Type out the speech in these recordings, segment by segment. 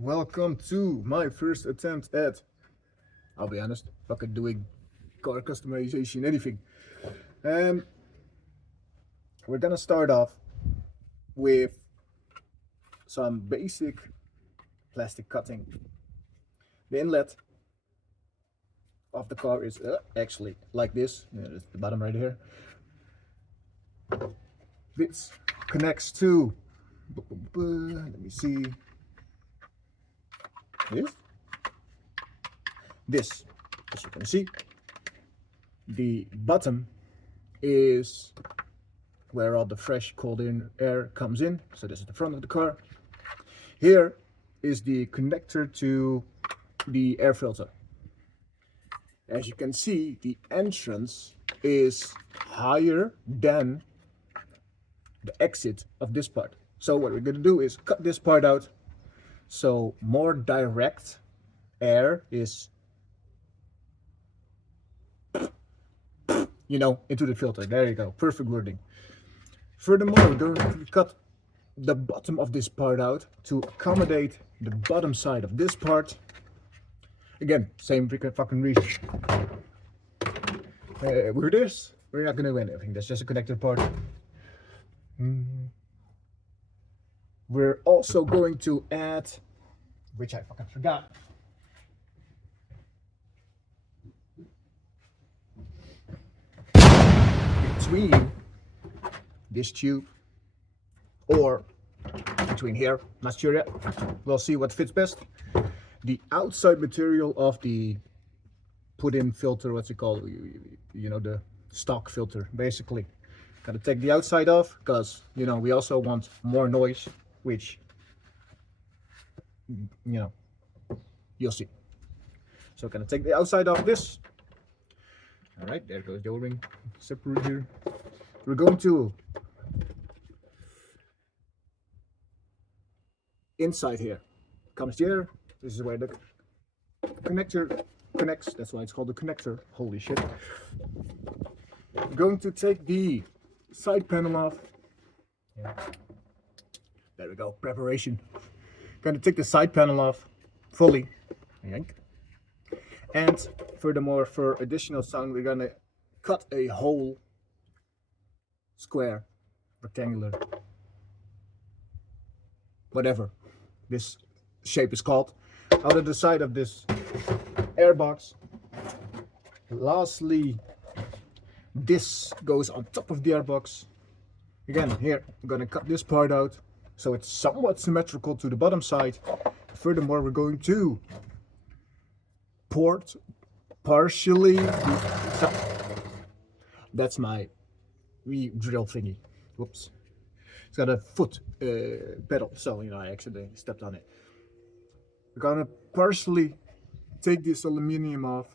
Welcome to my first attempt at, I'll be honest, fucking doing car customization, anything. Um, we're gonna start off with some basic plastic cutting. The inlet of the car is actually like this. It's the bottom right here. This connects to, let me see, this, as you can see. The bottom is where all the fresh cold air comes in. So this is the front of the car. Here is the connector to the air filter. As you can see, the entrance is higher than the exit of this part. So what we're going to do is cut this part out so more direct air is, into the filter. There you go, perfect wording. Furthermore, we're going to cut the bottom of this part out to accommodate the bottom side of this part. Again, same fucking reason. With this, we're not gonna win anything. That's just a connected part. We're also going to add, which I fucking forgot. Between this tube or between here, not sure yet. We'll see what fits best. The outside material of the put-in filter, what's it called? The stock filter, basically. Gotta take the outside off because, we also want more noise, which, you'll see. So gonna take the outside off this. All right, there goes the O-ring separate here. We're going to inside here comes the air. This is where the connector connects. That's why it's called the connector. Holy shit. We're going to take the side panel off. Yeah. There we go. Preparation. Going to take the side panel off fully. Yank. And furthermore, for additional sound, we're gonna cut a whole square, rectangular, whatever this shape is called, out of the side of this airbox. Lastly, this goes on top of the airbox. Again, here I'm gonna cut this part out so it's somewhat symmetrical to the bottom side. Furthermore, we're going to port partially. That's my drill thingy. Whoops. It's got a foot pedal, so I accidentally stepped on it. We're gonna partially take this aluminum off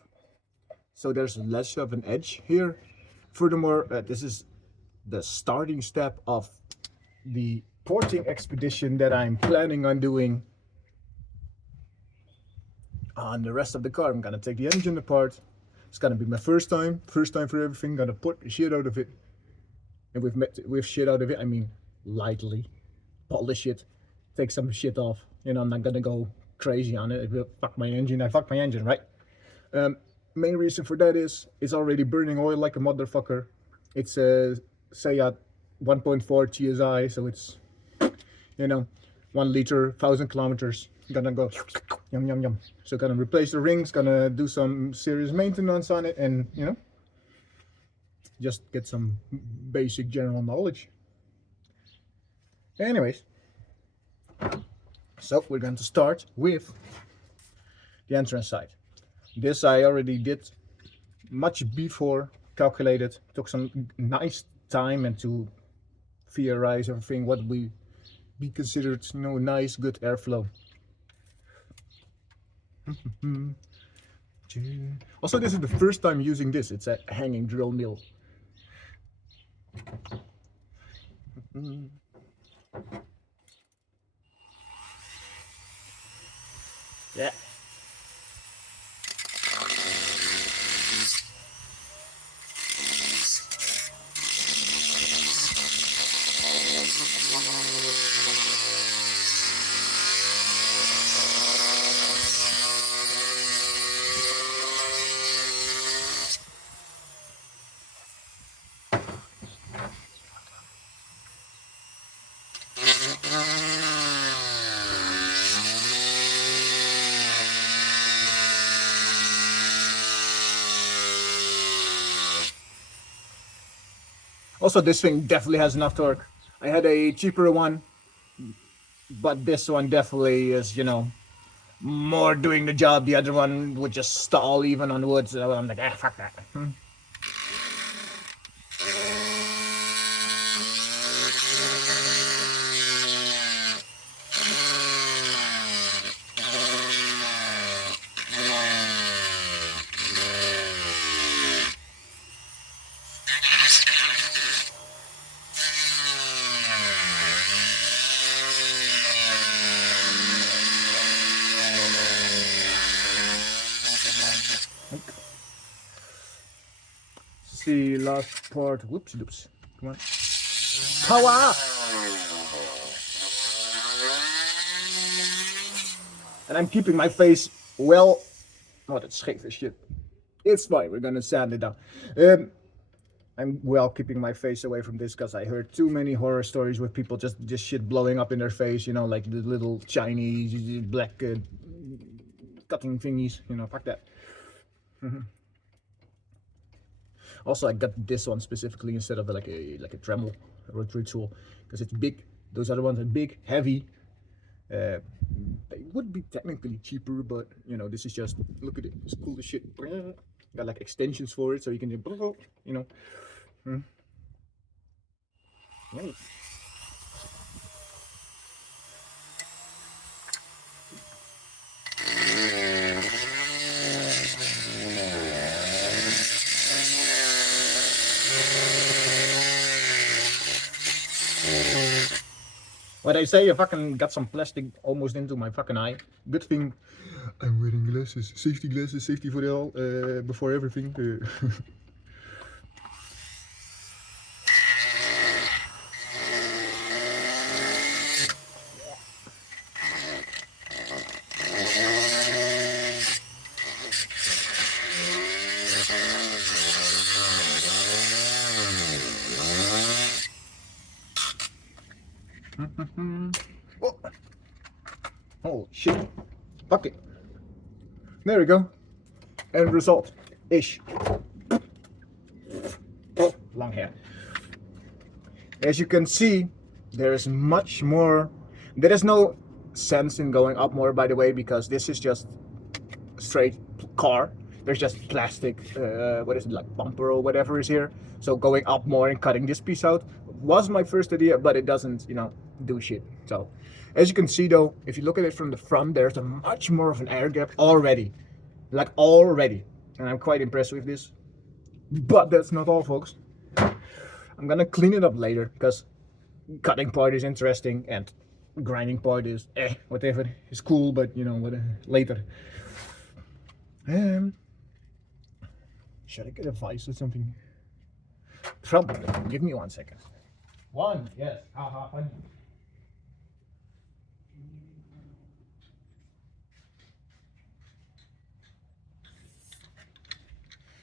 so there's less of an edge here. Furthermore, this is the starting step of the porting expedition that I'm planning on doing on the rest of the car. I'm gonna take the engine apart. It's gonna be my first time for everything. Gonna put the shit out of it, and with shit out of it I mean lightly polish it, take some shit off. I'm not gonna go crazy on it. It will fuck my engine. I fuck my engine, right? Main reason for that is it's already burning oil like a motherfucker. It's a Seat 1.4 TSI, so it's 1 liter, 1,000 kilometers. Gonna go yum yum yum. So gonna replace the rings, gonna do some serious maintenance on it, and just get some basic general knowledge. Anyways, so we're going to start with the entrance side. This I already did much before, calculated, took some nice time and to theorize everything what we be considered nice good airflow. Also, this is the first time using this. It's a hanging drill mill. Yeah. Also, this thing definitely has enough torque. I had a cheaper one, but this one definitely is, you know, more doing the job. The other one would just stall even on wood, so I'm like, fuck that. See, last part. Whoops, loops. Come on. Power! And I'm keeping my face well. Oh, that's scheef as shit. It's fine, we're gonna sand it down. I'm well keeping my face away from this because I heard too many horror stories with people just shit blowing up in their face, you know, like the little Chinese black cutting thingies, you know, fuck that. Also, I got this one specifically instead of like a Dremel rotary tool because it's big. Those other ones are big, heavy. They would be technically cheaper, but you know, this is just, look at it, it's cool as shit. Got like extensions for it, so you can just, you know. Nice. What I say, I fucking got some plastic almost into my fucking eye. Good thing I'm wearing glasses, safety for all, before everything. Oh. Holy shit. Fuck it. There we go. End result. Ish. Oh, long hair. As you can see, there is much more. There is no sense in going up more, by the way, because this is just straight car. There's just plastic, what is it, like bumper or whatever is here. So going up more and cutting this piece out was my first idea, but it doesn't, you know, do shit. So as you can see though, if you look at it from the front, there's a much more of an air gap already. Like already. And I'm quite impressed with this. But that's not all, folks. I'm gonna clean it up later, because cutting part is interesting and grinding part is whatever. It's cool, but you know, later. Should I get a vice or something? Probably. Give me 1 second. One, yes. Haha, funny.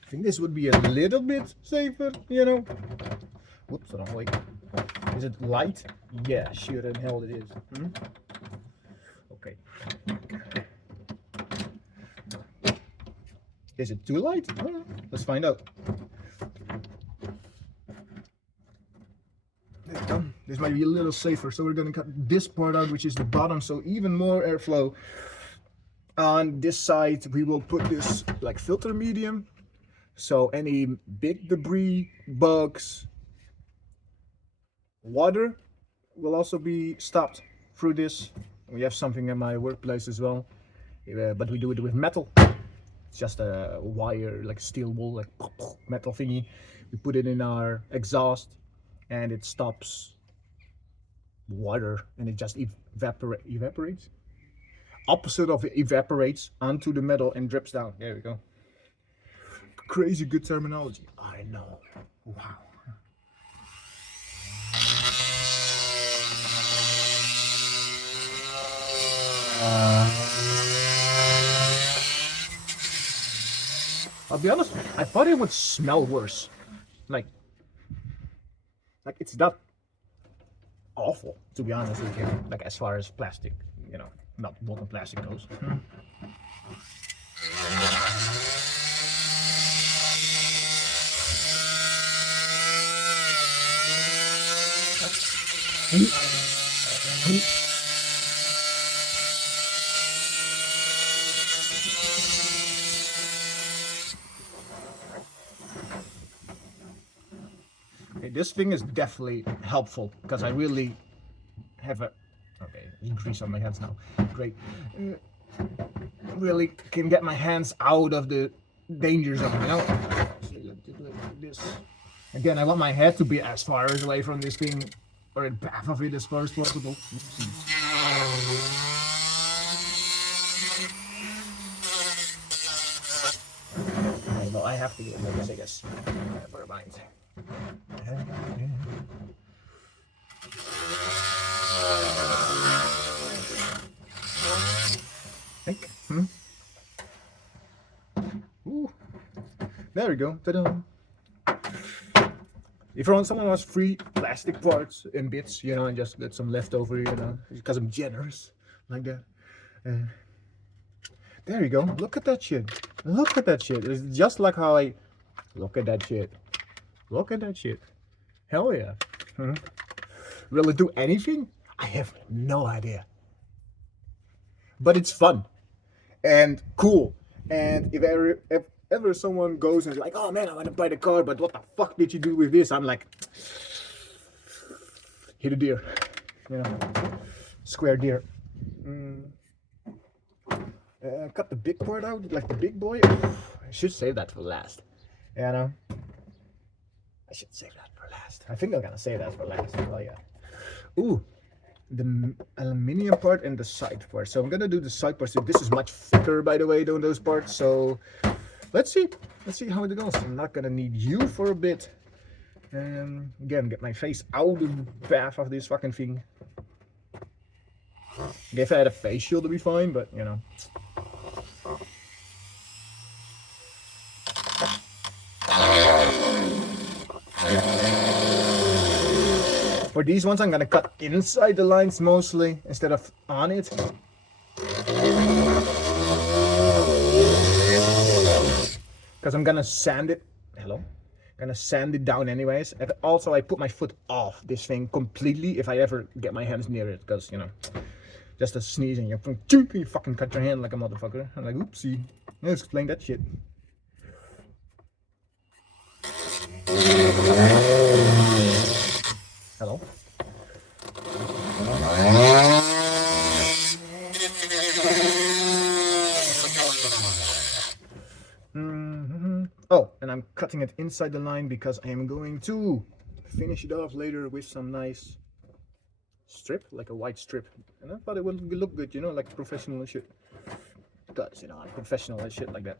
I think this would be a little bit safer, you know. Whoops, wrong way. Is it light? Yeah, sure in hell it is. Okay. Is it too light? Let's find out. There we go. This might be a little safer, so we're gonna cut this part out, which is the bottom, so even more airflow. On this side, we will put this like filter medium, so any big debris, bugs, water will also be stopped through this. We have something in my workplace as well, but we do it with metal. It's just a wire, like a steel wool, like metal thingy. We put it in our exhaust and it stops water and it just evaporates. Opposite of it, evaporates onto the metal and drips down. There we go. Crazy good terminology. I know. Wow. I'll be honest, I thought it would smell worse. Like it's not awful, to be honest with you. Like as far as plastic, you know, not molten plastic goes. Okay, this thing is definitely helpful because I really have a grease on my hands now. Great. Really can get my hands out of the danger zone, you know? Like this. Again, I want my head to be as far away from this thing, or in half of it as far as possible. Okay, well, I have to get this, I guess. Never mind. Think. Ooh. There we go. Ta-da. If someone wants free plastic parts and bits, you know, and just get some leftover, you know, because I'm generous like that. There you go. Look at that shit. Look at that shit. It's just like how I look at that shit. Look at that shit. Hell yeah. Will it do anything? I have no idea. But it's fun and cool. And if ever someone goes and is like, oh man, I want to buy the car, but what the fuck did you do with this? I'm like, hit a deer, you know, square deer. Cut the big part out, like the big boy. I should save that for last. You know, I should save that for last. I think I'm gonna save that for last. Oh yeah. Ooh, the aluminium part and the side part. So I'm gonna do the side part. So this is much thicker, by the way, than those parts. So let's see how it goes. I'm not gonna need you for a bit. And again, get my face out of the path of this fucking thing. If I had a face shield, it'd be fine, but you know. For these ones, I'm gonna cut inside the lines mostly instead of on it. Because I'm gonna sand it. Hello? Gonna sand it down anyways. And also, I put my foot off this thing completely if I ever get my hands near it. Because, you know, just a sneeze and you fucking cut your hand like a motherfucker. I'm like, oopsie. Let's explain that shit. Hello? Oh, and I'm cutting it inside the line because I am going to finish it off later with some nice strip, like a white strip. And I thought it would look good, you know, like professional and shit. Because, you know, I'm professional and shit like that.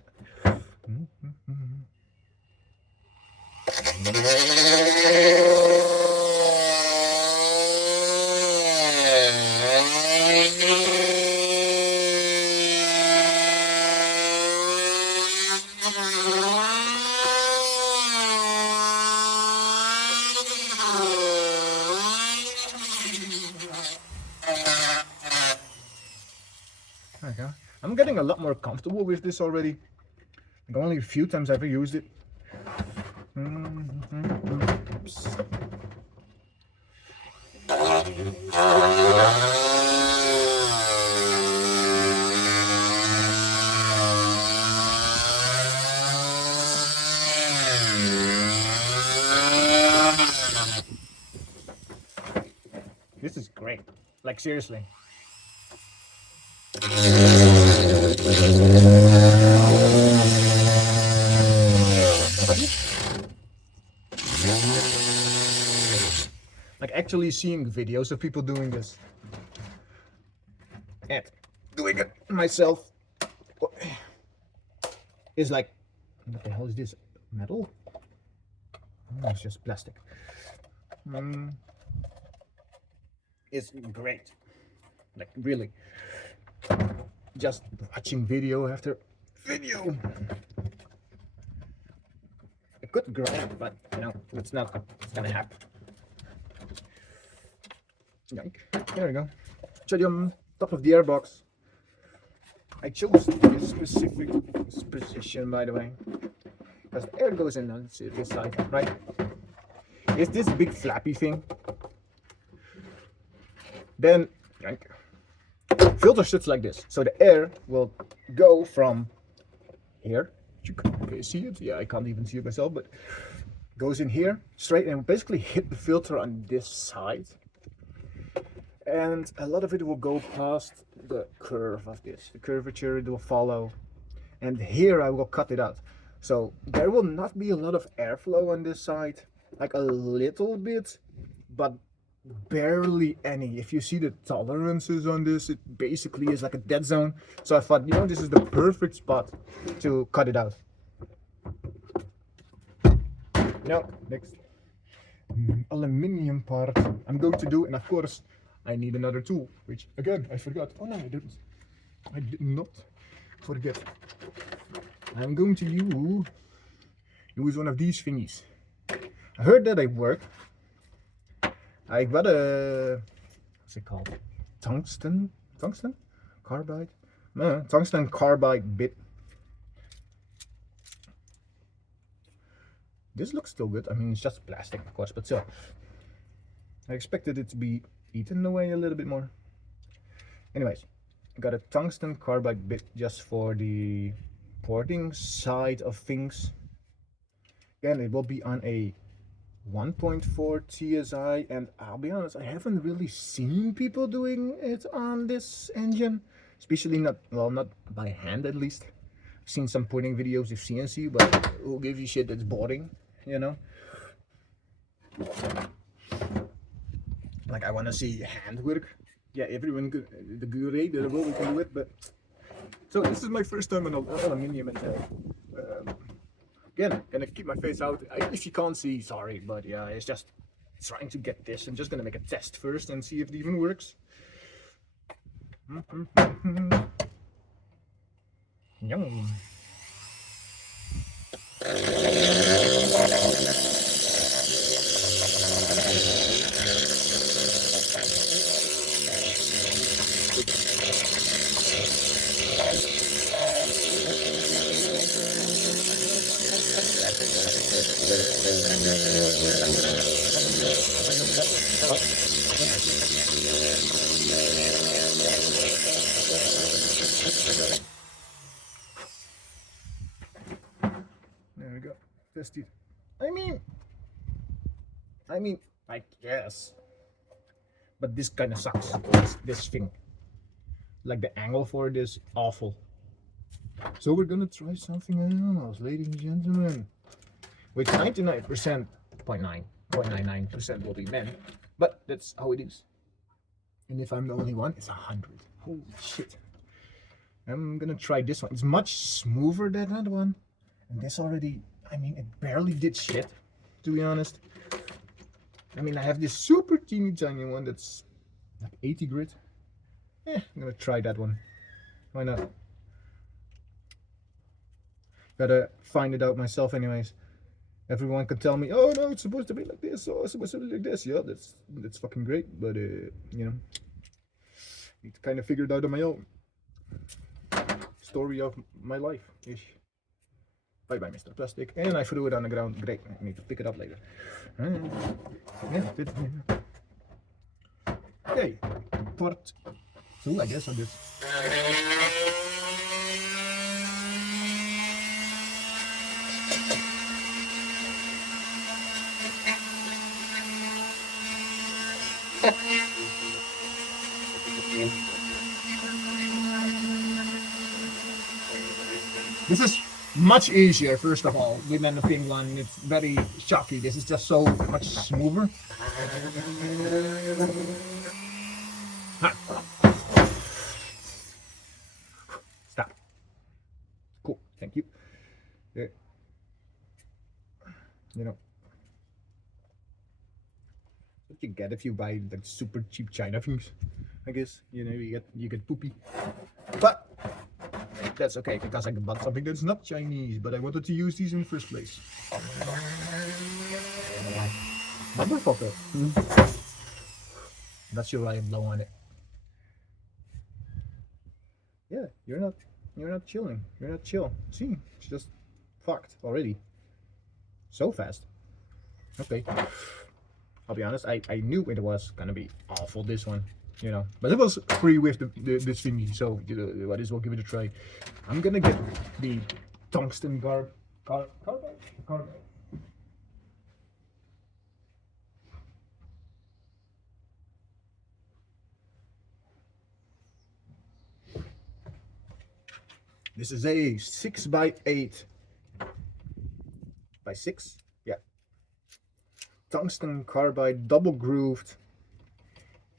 Okay. I'm getting a lot more comfortable with this already. Like only a few times I've ever used it. Oops. This is great. Like seriously. Like actually seeing videos of people doing this and doing it myself is like, what the hell is this? Metal? Oh, it's just plastic. It's great. Like really, just watching video after video. I could grind, but you know, it's gonna happen. Yoink. There we go. Chodium, top of the airbox. I chose this specific position, by the way, because the air goes in on this side, right? It's this big flappy thing. Then filter sits like this, so the air will go from here. You can see it? Yeah, I can't even see it myself, but goes in here straight and basically hit the filter on this side. And a lot of it will go past the curve of this. The curvature it will follow. And here I will cut it out. So there will not be a lot of airflow on this side. Like a little bit, but barely any. If you see the tolerances on this, it basically is like a dead zone. So I thought, you know, this is the perfect spot to cut it out. Now, next aluminium part I'm going to do, and of course I need another tool, which again I forgot. Oh no, I didn't. I did not forget. I'm going to use one of these thingies. I heard that they work. I got a, what's it called? Tungsten carbide? No, tungsten carbide bit. This looks still good. I mean, it's just plastic, of course, but still. I expected it to be eaten away a little bit more. Anyways, I got a tungsten carbide bit just for the porting side of things. Again, it will be on a 1.4 TSI, and I'll be honest, I haven't really seen people doing it on this engine, especially not by hand at least. I've seen some porting videos of CNC, but who gives you shit that's boring, you know? Like, I want to see handwork. Yeah, everyone could, the great, the world can do it, but so this is my first time on aluminium, and again, gonna keep my face out. If you can't see, sorry, but yeah, it's just trying to get this. I'm just gonna make a test first and see if it even works. Yum. There we go. Test it. I guess. But this kind of sucks. This thing. Like the angle for it is awful. So we're gonna try something else, ladies and gentlemen. With 99%, 0.99% will be men. But that's how it is. And if I'm the only one, it's 100. Holy shit. I'm gonna try this one. It's much smoother than that one. And this already, I mean, it barely did shit, to be honest. I mean, I have this super teeny tiny one that's like 80 grit. I'm gonna try that one. Why not? Gotta find it out myself anyways. Everyone can tell me, oh no, it's supposed to be like this, or it's supposed to be like this. Yeah, that's fucking great, but you know, need to kind of figure it out on my own. Story of my life ish. Bye bye, Mr. Plastic. And I threw it on the ground. Great, I need to pick it up later. Okay, part 2, I guess, on this. This is much easier, first of all, than the pink one. It's very shocky. This is just so much smoother. Stop. Cool, thank you. You know what you get if you buy like super cheap China things, I guess. You know, you get poopy. But that's okay, because I bought something that's not Chinese, but I wanted to use these in the first place. Motherfucker. That's your right blow on it. Yeah, you're not chilling. You're not chill. See, it's just fucked already. So fast. Okay. I'll be honest, I knew it was gonna be awful, this one. you know. But it was free with the thingy, so you know, I just will give it a try. I'm gonna get the tungsten carbide. This is a 6x8 by 6, yeah. Tungsten carbide, double grooved,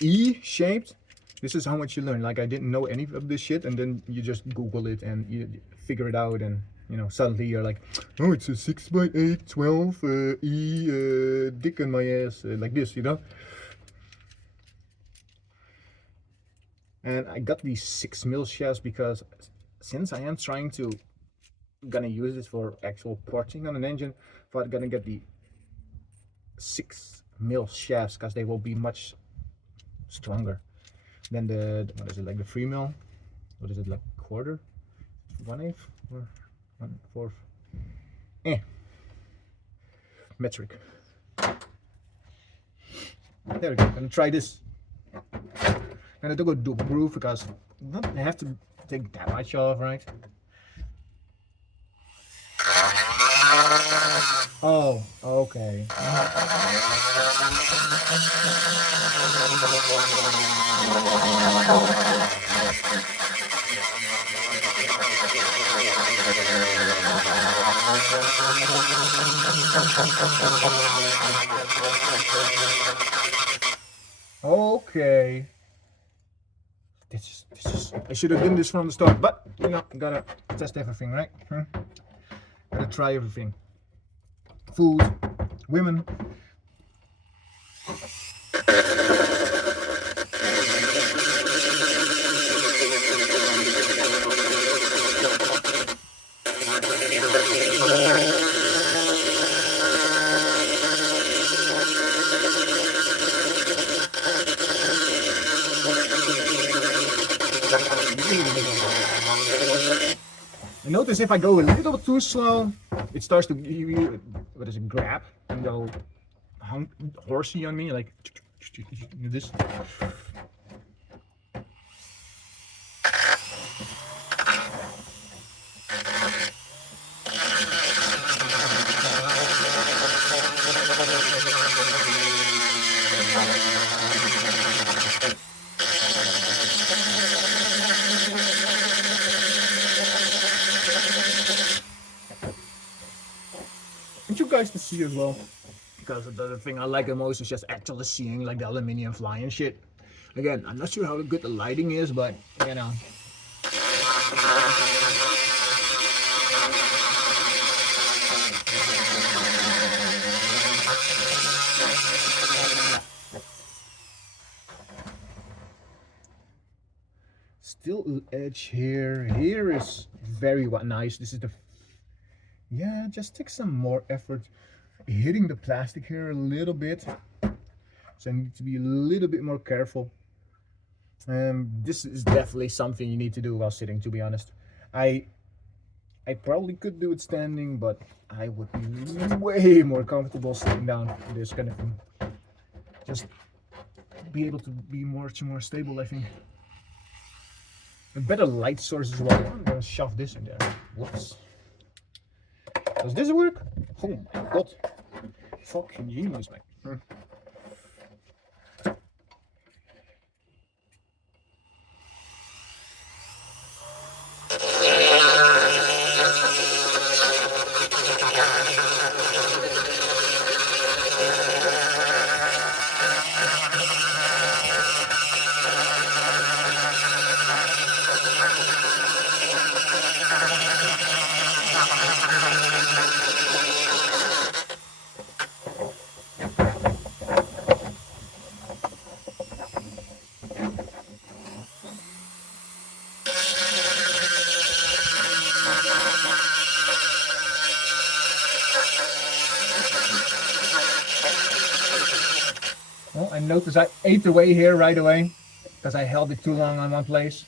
E-shaped. This is how much you learn. Like, I didn't know any of this shit, and then you just Google it and you figure it out, and you know, suddenly you're like, oh, it's a 6x8, 12, E, dick in my ass, like this, you know. And I got these 6mm shafts because since I am gonna use this for actual porting on an engine, but I'm gonna get the 6mm shafts because they will be much stronger than the, what is it, like the 3mm? What is it, like quarter? 1/8 or 1/4? Metric. There we go. I'm gonna try this. I'm gonna do a double groove because I have to take that much off, right? Oh, okay. Okay. This is, I should have done this from the start, but you know, gotta test everything, right? Gotta try everything. Food, women. Notice if I go a little too slow, it starts to, what is it, grab and go horsey on me, like this. And you guys can see as well, because the thing I like the most is just actually seeing like the aluminium fly and shit. Again, I'm not sure how good the lighting is, but you know. Still edge here. Here is very nice. This is the, yeah, just take some more effort hitting the plastic here a little bit. So I need to be a little bit more careful. This is definitely something you need to do while sitting, to be honest. I probably could do it standing, but I would be way more comfortable sitting down with this kind of thing. Just be able to be much more stable, I think. A better light source as well. I'm gonna shove this in there. Whoops. Does this work? Oh my god. Fucking genius, man. Well, I noticed I ate away here right away because I held it too long on one place.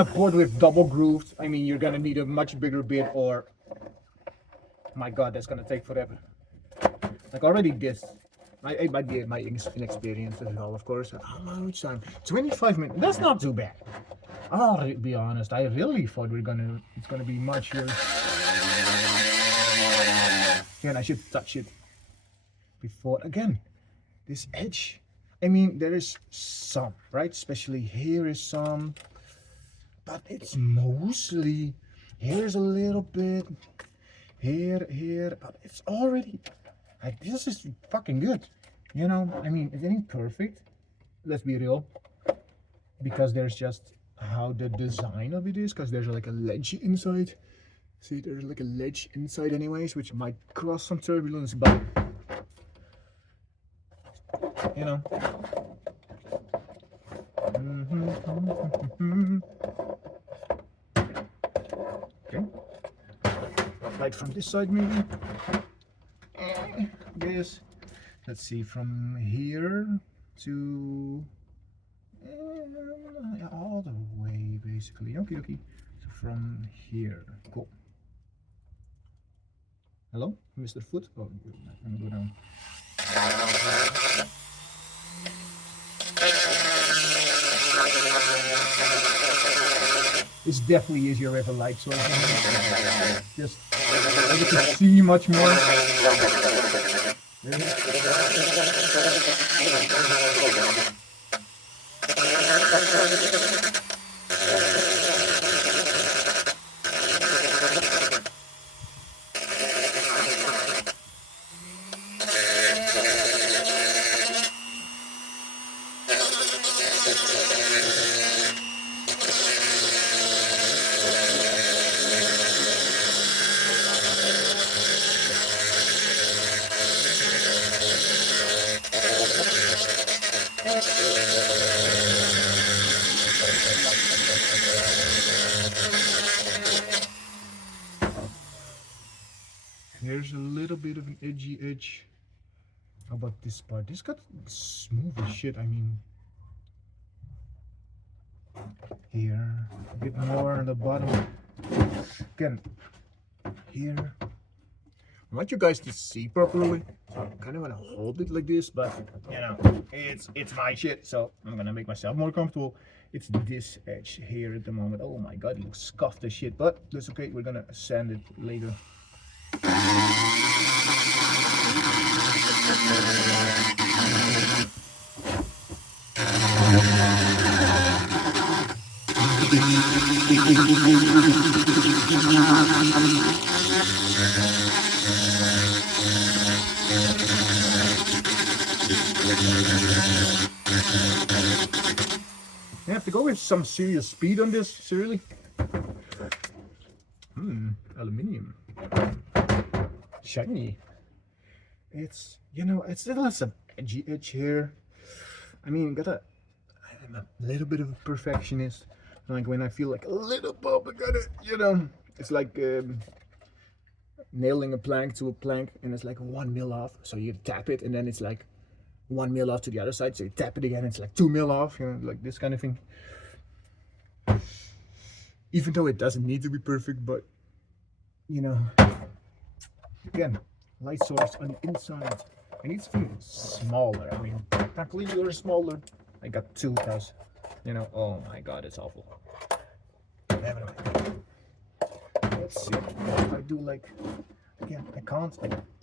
a port with double grooves, I mean, you're gonna need a much bigger bit, or my god, that's gonna take forever. Like already this, it might be my inexperience as well, of course. How much time? 25 minutes. That's not too bad. I'll be honest. I really thought it's gonna be much. Yeah, and I should touch it before again. This edge. I mean, there is some, right? Especially here is some, but it's mostly here's a little bit. Here, but it's already. Like, this is fucking good, you know. I mean, it ain't perfect, let's be real, because there's just how the design of it is, because there's like a ledge inside. See, there's like a ledge inside anyways, which might cause some turbulence, but you know. Okay, like from this side maybe. Yes, let's see, from here to all the way basically. Okay, so from here, cool. Hello, Mr. Foot. Oh, I'm gonna go down. It's definitely easier with a light source. Just I get to see much more. Here's a little bit of an edgy edge. How about this part? This got smooth as shit. I mean, here a bit more on the bottom. Again, here. I want you guys to see properly, so I kind of want to hold it like this, but you know, it's my shit, so I'm gonna make myself more comfortable. It's this edge here at the moment. Oh my god, it looks scuffed as shit, but that's okay. We're gonna sand it later. You have to go with some serious speed on this, seriously. Aluminium. Shiny. It's, you know, it's still has some edgy edge here. I mean, I'm a little bit of a perfectionist. Like when I feel like a little bump, I gotta, you know, it's like nailing a plank to a plank, and it's like 1 mil off. So you tap it, and then it's like 1 mil off to the other side. So you tap it again, it's like 2 mil off, you know, like this kind of thing. Even though it doesn't need to be perfect, but you know, again, light source on the inside. I need something smaller. I mean, completely or smaller. I got 2 because, you know, oh my god, it's awful. Anyway, let's see. If I do like, again, I can't.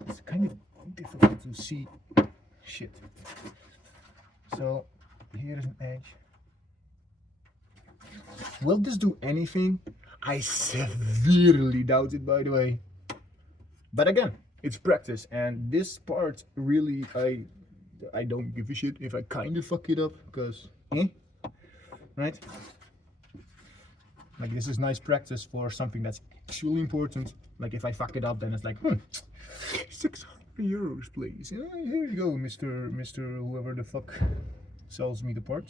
It's kind of difficult to see shit. So here is an edge. Will this do anything? I severely doubt it, by the way. But again, it's practice, and this part really, I don't give a shit if I kind of fuck it up, because, right? Like, this is nice practice for something that's actually important. Like, if I fuck it up, then it's like, 600 euros, please. Yeah, here you go, Mr. whoever the fuck sells me the part.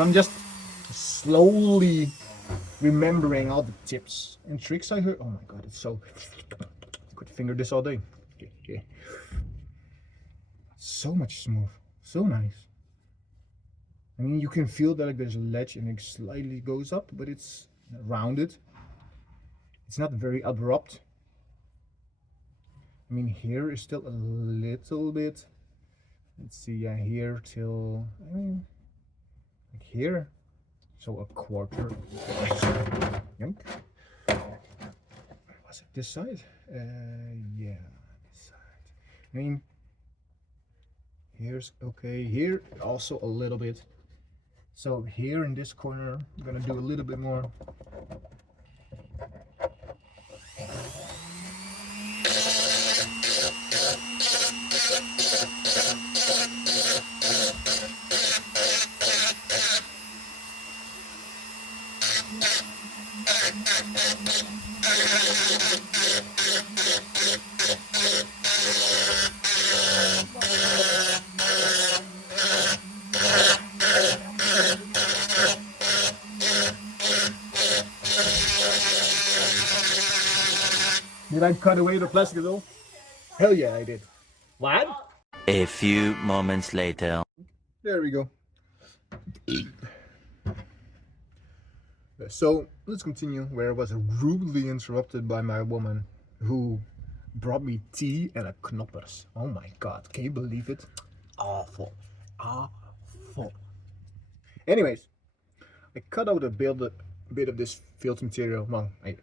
I'm just slowly remembering all the tips and tricks I heard. Oh my god, it's so... I could finger this all day. Yeah. So much smooth. So nice. I mean, you can feel that like there's a ledge and it slightly goes up, but it's rounded. It's not very abrupt. I mean, here is still a little bit. Let's see, yeah, here till, I mean, like here. So a quarter. Yank. Was it this side? Yeah, this side. I mean, here's okay. Here also a little bit. So here in this corner, I'm gonna do a little bit more. Did I cut away the plastic at all? Hell yeah, I did. What? A few moments later. There we go. So let's continue where I was rudely interrupted by my woman who brought me tea and a knoppers. Oh my god, can you believe it? Awful. Awful. Anyways, I cut out a bit of this filter material. Well, I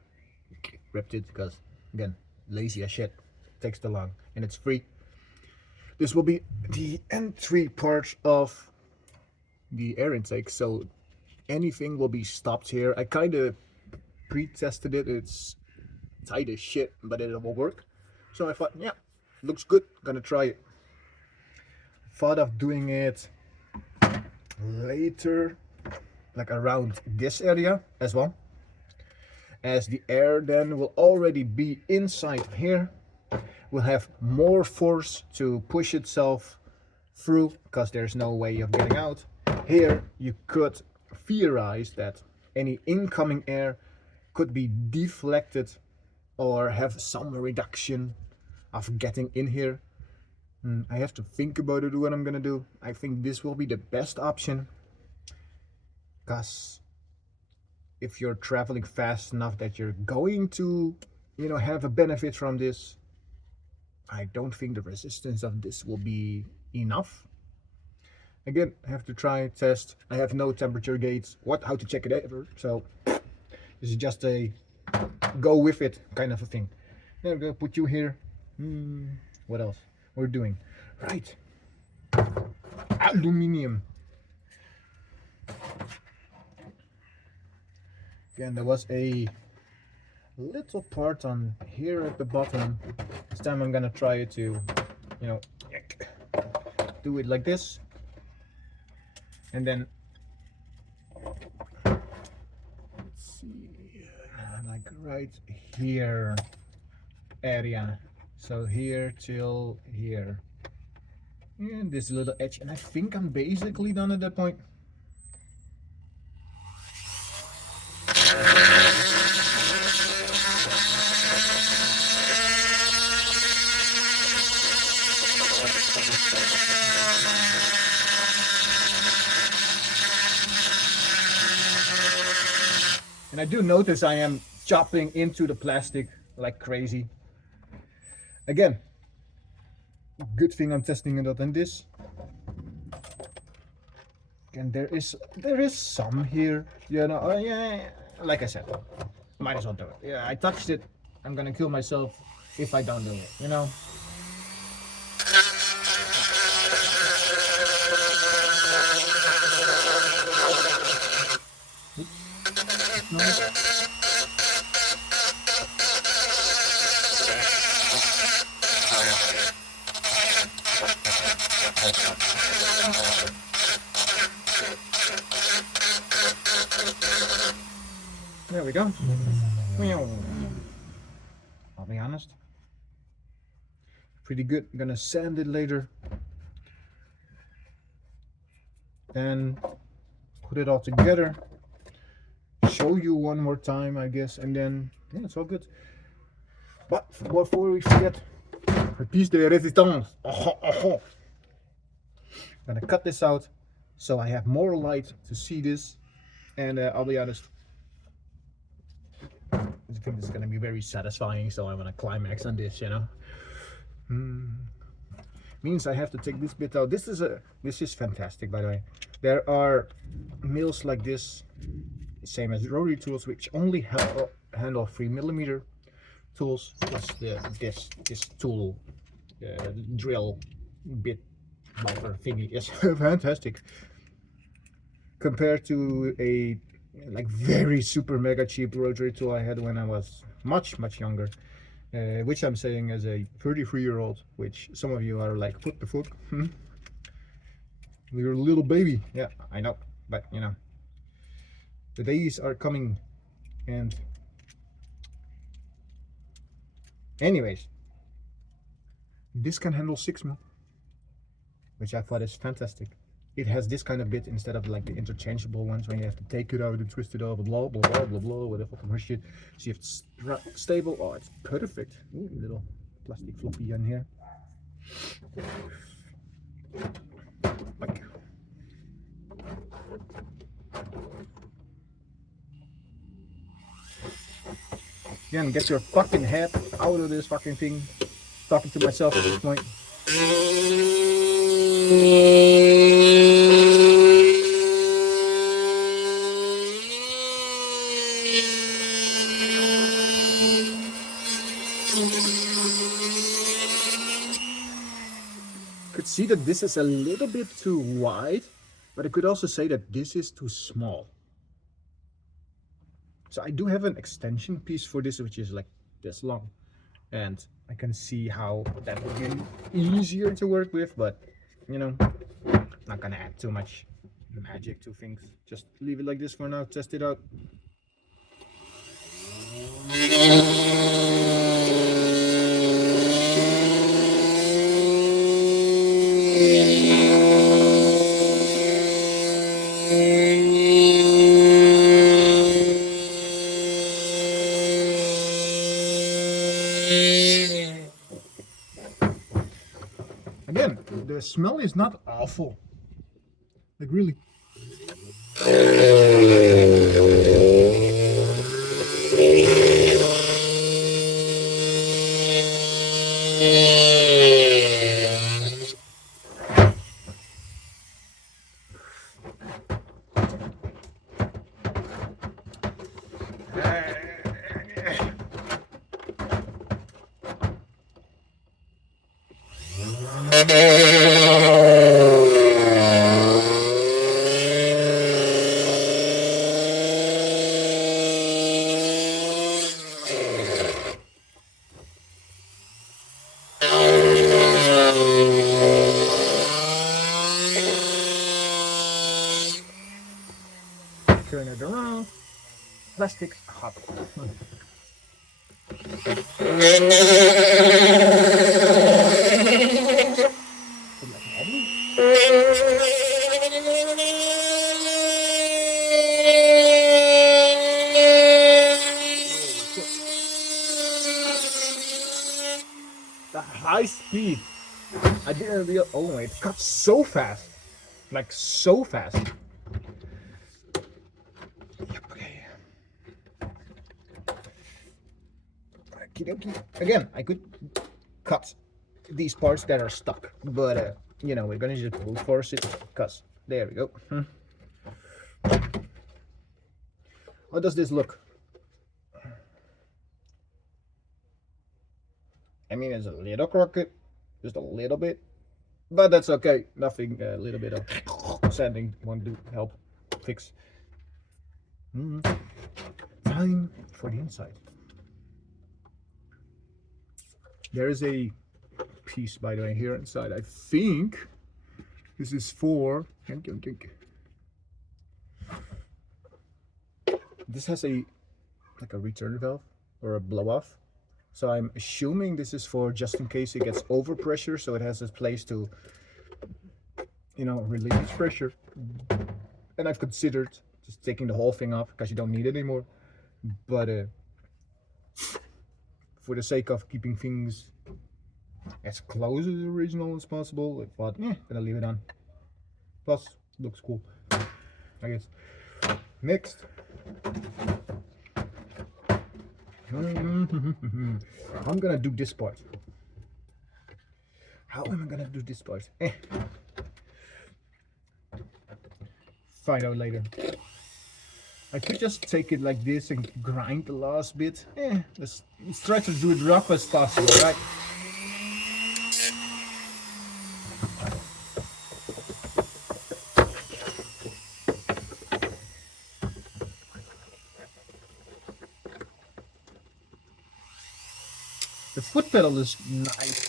ripped it because, again, lazy as shit. Takes too long and it's free. This will be the entry part of the air intake, so anything will be stopped here. I kind of pre-tested it. It's tight as shit, but it will work. So I thought, yeah, looks good. Gonna try it. Thought of doing it later, like around this area as well, as the air then will already be inside here. Will have more force to push itself through because there's no way of getting out. Here you could theorize that any incoming air could be deflected or have some reduction of getting in here. I have to think about it, what I'm gonna do. I think this will be the best option because if you're traveling fast enough that you're going to, have a benefit from this, I don't think the resistance of this will be enough. Again, I have to try, test. I have no temperature gauge, how to check it ever. So this is just a go with it kind of a thing. Then I'm gonna put you here. What else? We're doing right. Aluminium. Again, there was a little part on here at the bottom. This time I'm gonna try to, do it like this, and then let's see, like right here area. So here till here, and this little edge, and I think I'm basically done at that point. And I do notice I am chopping into the plastic like crazy. Again, good thing I'm testing it out in this. And there is some here, yeah, like I said, might as well do it. Yeah, I touched it. I'm gonna kill myself if I don't do it, There we go. I'll be honest. Pretty good. I'm gonna sand it later. Then put it all together, show you one more time, I guess, and then yeah, it's all good. But before we forget, a piece de résistance. I'm gonna cut this out so I have more light to see this, and I'll be honest, I think this is gonna be very satisfying, so I want to climax on this, you know. Means I have to take this bit out. This is fantastic, by the way. There are mills like this, same as rotary tools, which only handle 3mm tools. Plus this tool drill bit buffer thingy is fantastic compared to a like very super mega cheap rotary tool I had when I was much younger. Which I'm saying as a 33-year-old, which some of you are like, what the fuck? You're a little baby. Yeah, I know, but you know, the days are coming. And anyways, this can handle 6mm, which I thought is fantastic. It has this kind of bit instead of like the interchangeable ones when you have to take it out and twist it over, blah blah blah blah blah, whatever fucking shit. So you have to stable. Oh, it's perfect. Ooh, little plastic floppy in here. Like. Again, get your fucking head out of this fucking thing. Talking to myself at this point. Could see that this is a little bit too wide, but I could also say that this is too small. So I do have an extension piece for this, which is like this long, and I can see how that would be easier to work with, but you know, not gonna add too much magic to things. Just leave it like this for now, test it out. Again, the smell is not awful. Like really. Turn it around. Plastic hot. The high speed. I didn't realize. Oh, it cuts so fast. Like so fast. Okay. Again, I could cut these parts that are stuck, but you know, we're gonna just brute force it. Cause there we go. How does this look? I mean, it's a little crooked, just a little bit, but that's okay. Nothing. A little bit of sanding won't do help fix. Time for the inside. There is a piece, by the way, here inside. I think this is for. This has a like a return valve or a blow off. So I'm assuming this is for just in case it gets overpressure, so it has a place to, you know, release pressure. and I've considered just taking the whole thing off because you don't need it anymore. But for the sake of keeping things as close as original as possible, I thought, yeah, gonna leave it on. Plus, looks cool, I guess. Next. I'm gonna do this part. How am I gonna do this part? Find out later. I could just take it like this and grind the last bit. Let's try to do it rough as possible, right? The foot pedal is nice.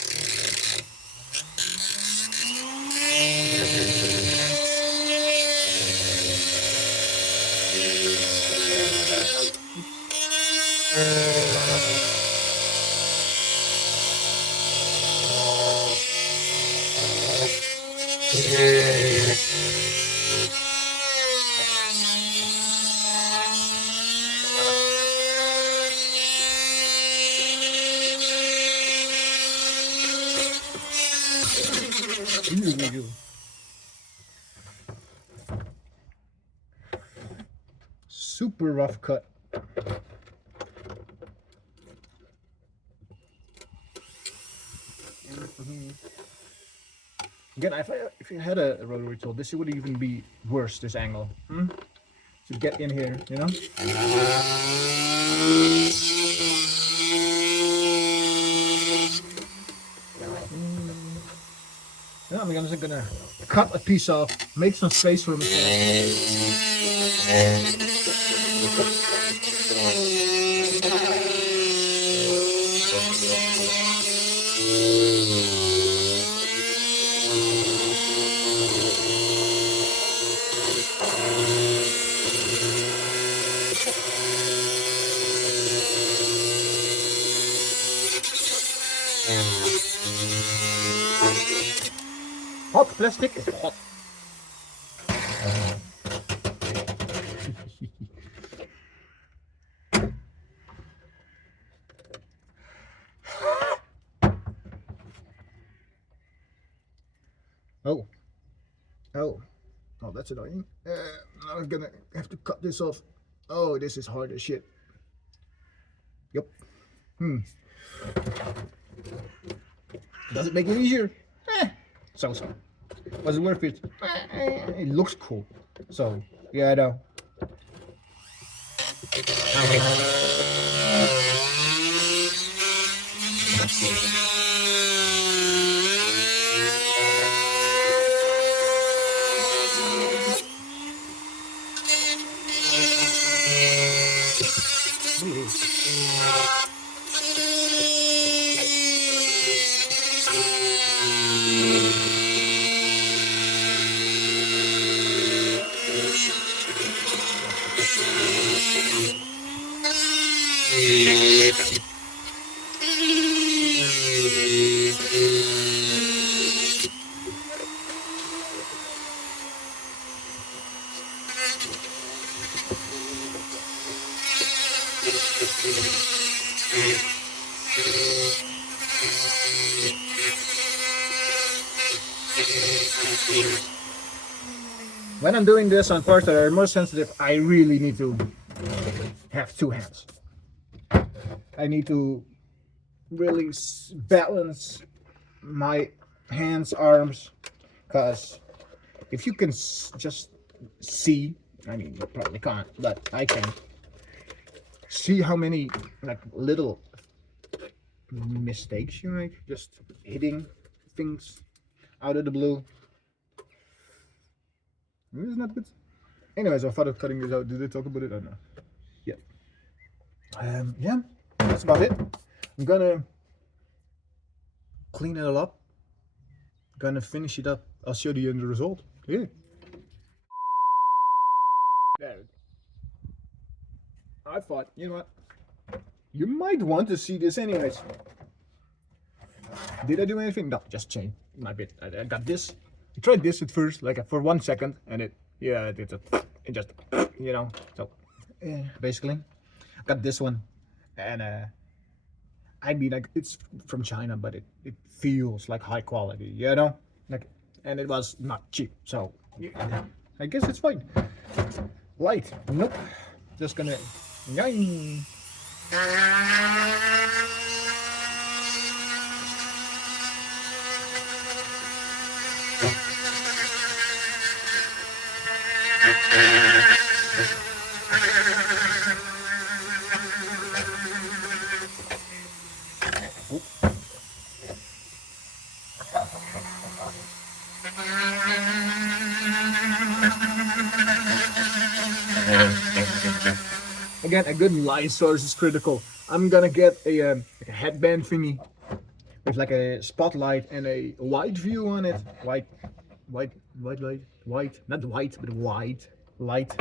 Super rough cut. Again, if you had a rotary tool, this would even be worse, this angle. To get in here, you know? Yeah, I'm just gonna cut a piece off, make some space for myself. Hot plastic is hot. Oh, that's annoying. Now I'm gonna have to cut this off. Oh, this is hard as shit. Yep. Does it make it easier? So. Was it worth it? It looks cool. So, yeah, I know. When I'm doing this on parts that are more sensitive, I really need to have two hands. I need to really balance my hands, arms, because if you can just see, I mean, you probably can't, but I can see how many like little mistakes you make, just hitting things out of the blue. It's not good. Anyways, I thought of cutting this out. Did they talk about it or no? Yeah. Yeah, that's about it. I'm gonna clean it all up. Gonna finish it up. I'll show you the end result. Yeah. There. I thought, you know what? You might want to see this anyways. Did I do anything? No, just change my bit. I got this. I tried this at first, like for 1 second, and it Yeah, it just, you know. So, basically, I got this one, and I mean, like, it's from China, but it feels like high quality, you know, like, and it was not cheap, so yeah, I guess it's fine. Light, nope. Just gonna, Yang. Again, a good light source is critical. I'm gonna get like a headband thingy with like a spotlight and a wide view on it. White light, white, not white, but white light.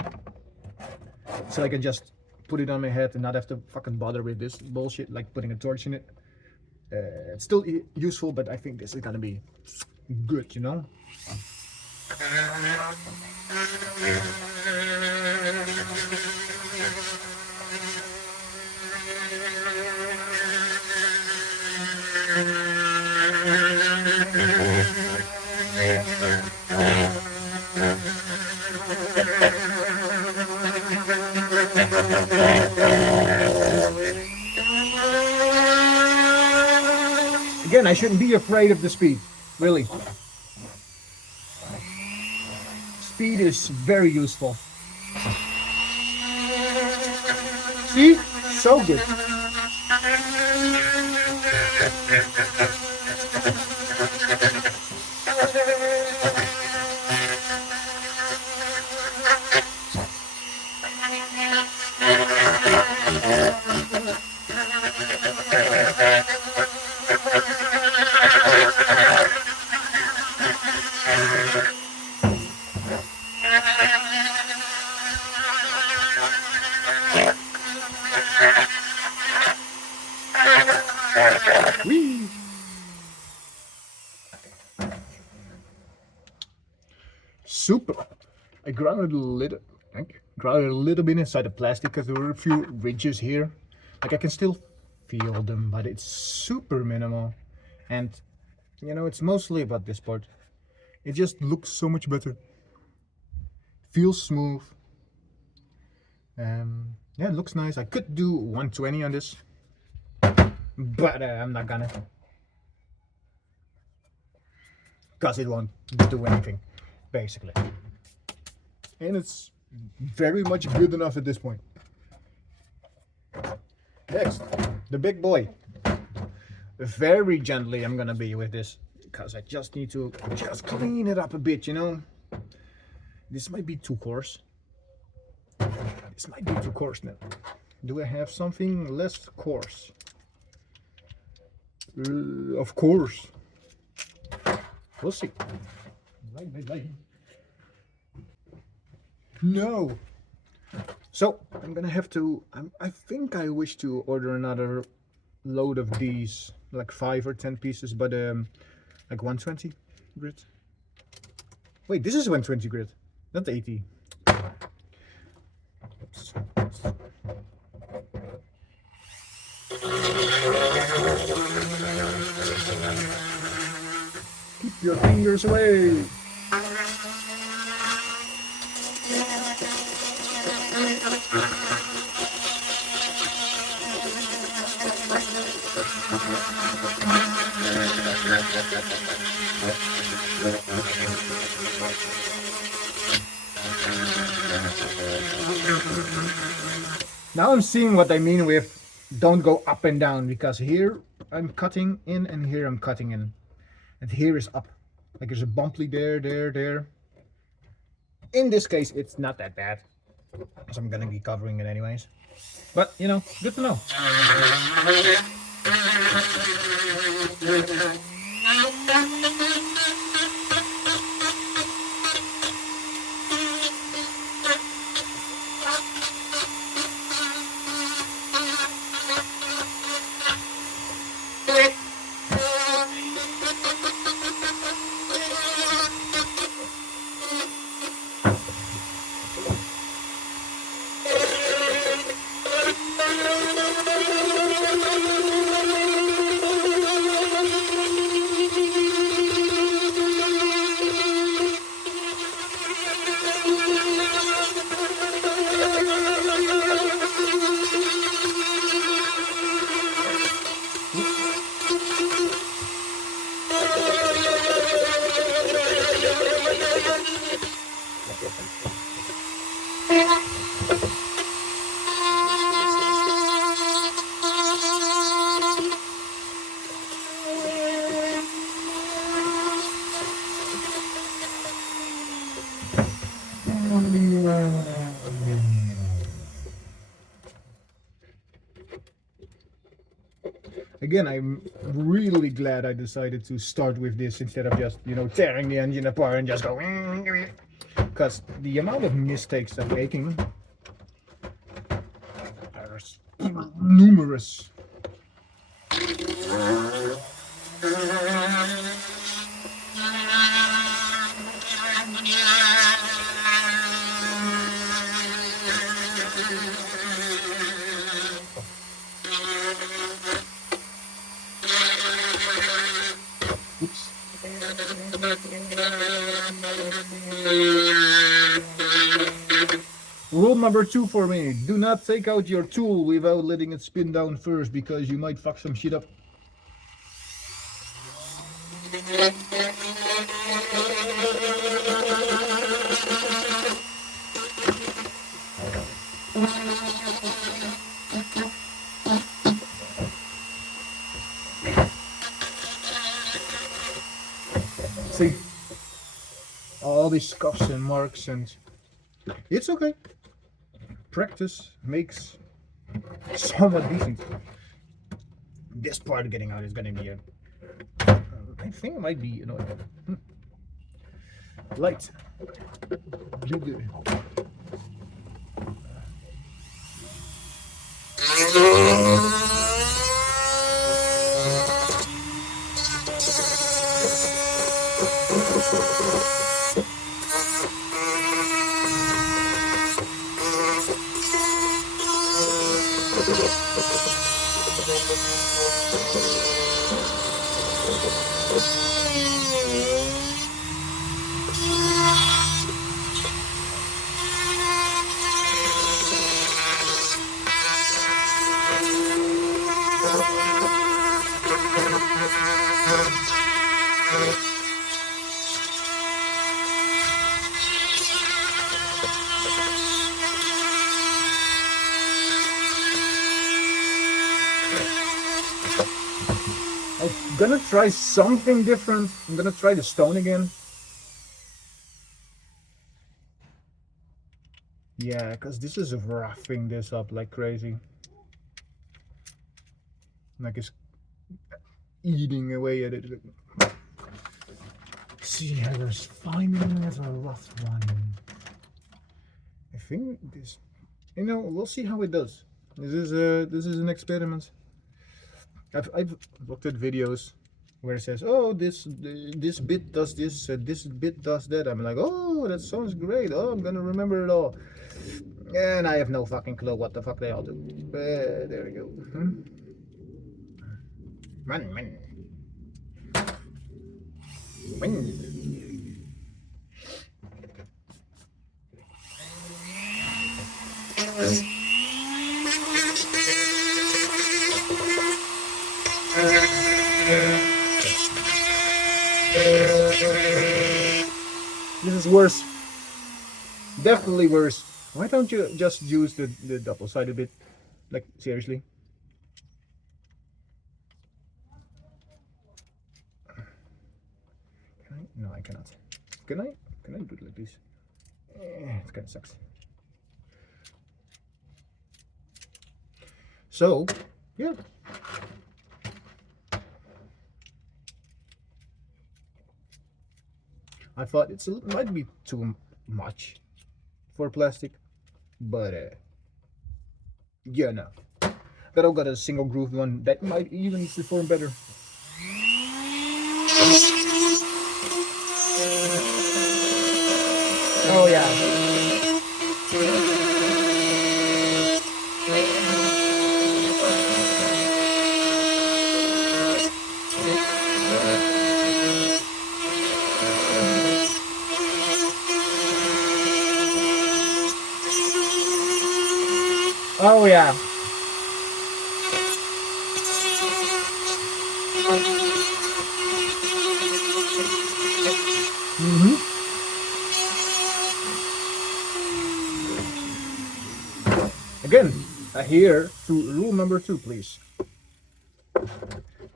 So I can just put it on my head and not have to fucking bother with this bullshit like putting a torch in it. It's still useful, but I think this is gonna be good, you know? Again, I shouldn't be afraid of the speed, really. Speed is very useful. See? So good. Whee! Super. I grounded a little. Grounded a little bit inside the plastic because there were a few ridges here. Like I can still feel them, but it's super minimal. And you know, it's mostly about this part. It just looks so much better. Feels smooth. Yeah, it looks nice. I could do 120 on this, but I'm not gonna, because it won't do anything, basically. And it's very much good enough at this point. Next, the big boy. Very gently I'm gonna be with this, because I just need to just clean it up a bit, you know. This might be too coarse. This might be too coarse now. Do I have something less coarse? Of course. We'll see. No. So I'm gonna have to. I think I wish to order another load of these, like 5 or 10 pieces, but like 120 grit. Wait, this is 120 grit, not 80. Oops. Keep your fingers away. Now I'm seeing what I mean with don't go up and down, because here I'm cutting in and here I'm cutting in, and here is up. Like there's a bumpy there. In this case it's not that bad, because I'm gonna be covering it anyways. But you know, good to know. Again, I'm really glad I decided to start with this instead of just, you know, tearing the engine apart and just go. Because the amount of mistakes I'm making are numerous. Oops. Rule number 2 for me: do not take out your tool without letting it spin down first, because you might fuck some shit up. See, all these scuffs and marks, and it's okay. Practice makes somewhat decent. This part getting out is gonna be I think it might be, you know, light. I'm gonna try something different. I'm gonna try the stone again. Yeah, because this is roughing this up like crazy. Like it's eating away at it. See, I was finding it a rough one. I think this, you know, we'll see how it does. This is an experiment. I've looked at videos where it says, oh, this bit does this, this bit does that. I'm like, oh, that sounds great. Oh, I'm gonna remember it all. And I have no fucking clue what the fuck they all do. But there we go. Man. This is worse. Definitely worse. Why don't you just use the double-sided bit? Like, seriously? Can I? No, I cannot. Can I? Can I do it like this? It kind of sucks. So, yeah. I thought it might be too much for plastic, but yeah, no. But I've got a single groove one that might even perform better. Oh yeah. Oh yeah. Again, here to rule number 2, please.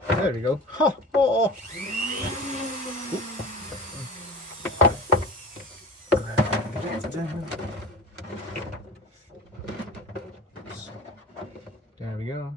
There we go. Ha! Oh. There we go.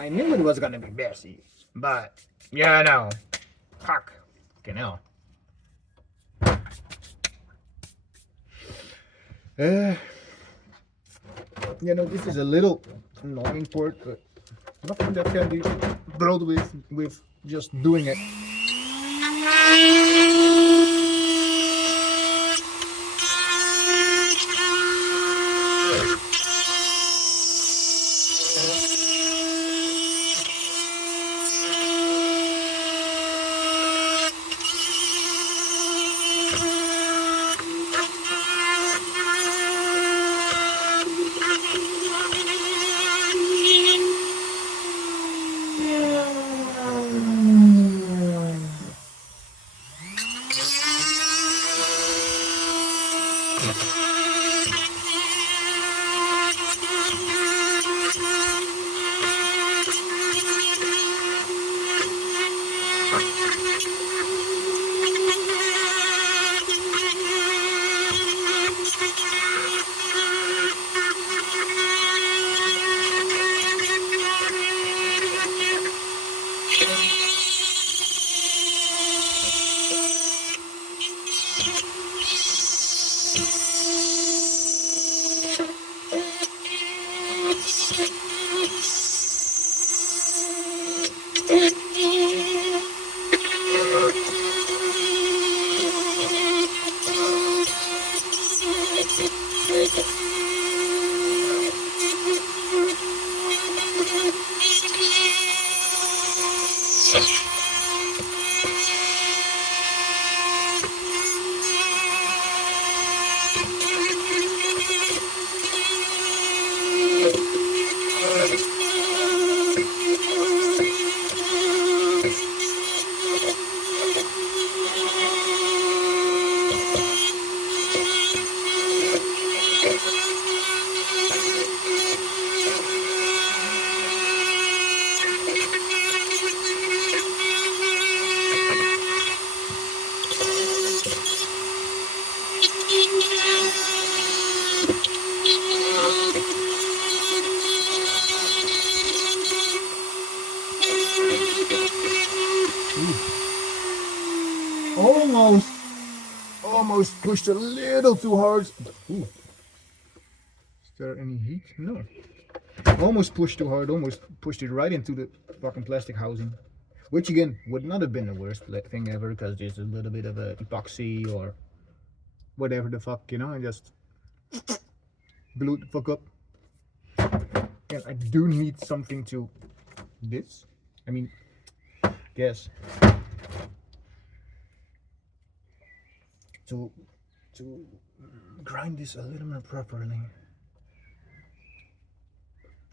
I knew it was gonna be messy, but yeah, no. Fuck. Okay, now. You know, this is a little annoying part, but nothing that can be dealt with just doing it. Almost pushed a little too hard. Ooh. Is there any heat? No. Almost pushed too hard, almost pushed it right into the fucking plastic housing. Which again, would not have been the worst thing ever, because there's a little bit of a epoxy or whatever the fuck, you know, I just blew it the fuck up. And I do need something to this. I mean, guess. to grind this a little more properly.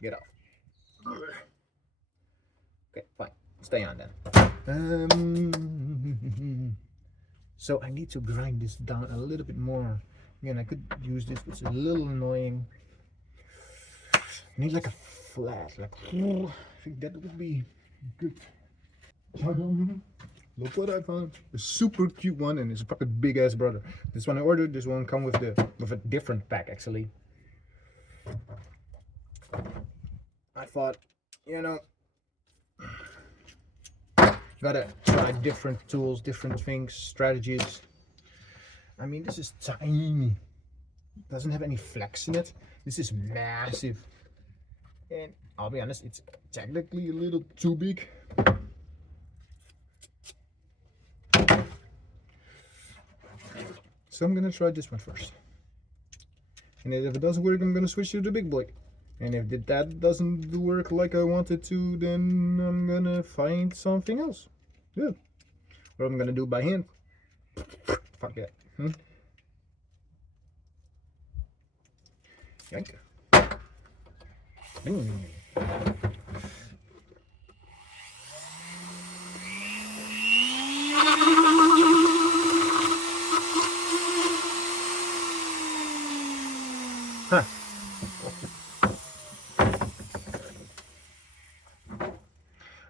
Get off. Okay, fine. Stay on then. So I need to grind this down a little bit more. Again, I could use this, it's a little annoying. I need like a flat, like, I think that would be good. Look what I found. A super cute one, and it's a fucking big ass brother. This one I ordered, this one come with a different pack actually. I thought, you know, gotta try different tools, different things, strategies. I mean, this is tiny. Doesn't have any flex in it. This is massive. And I'll be honest, it's technically a little too big. So I'm gonna try this one first. And if it doesn't work, I'm gonna switch to the big boy. And if that doesn't work like I wanted to, then I'm gonna find something else. Yeah. What I'm gonna do by hand. Fuck that. Yank. Huh.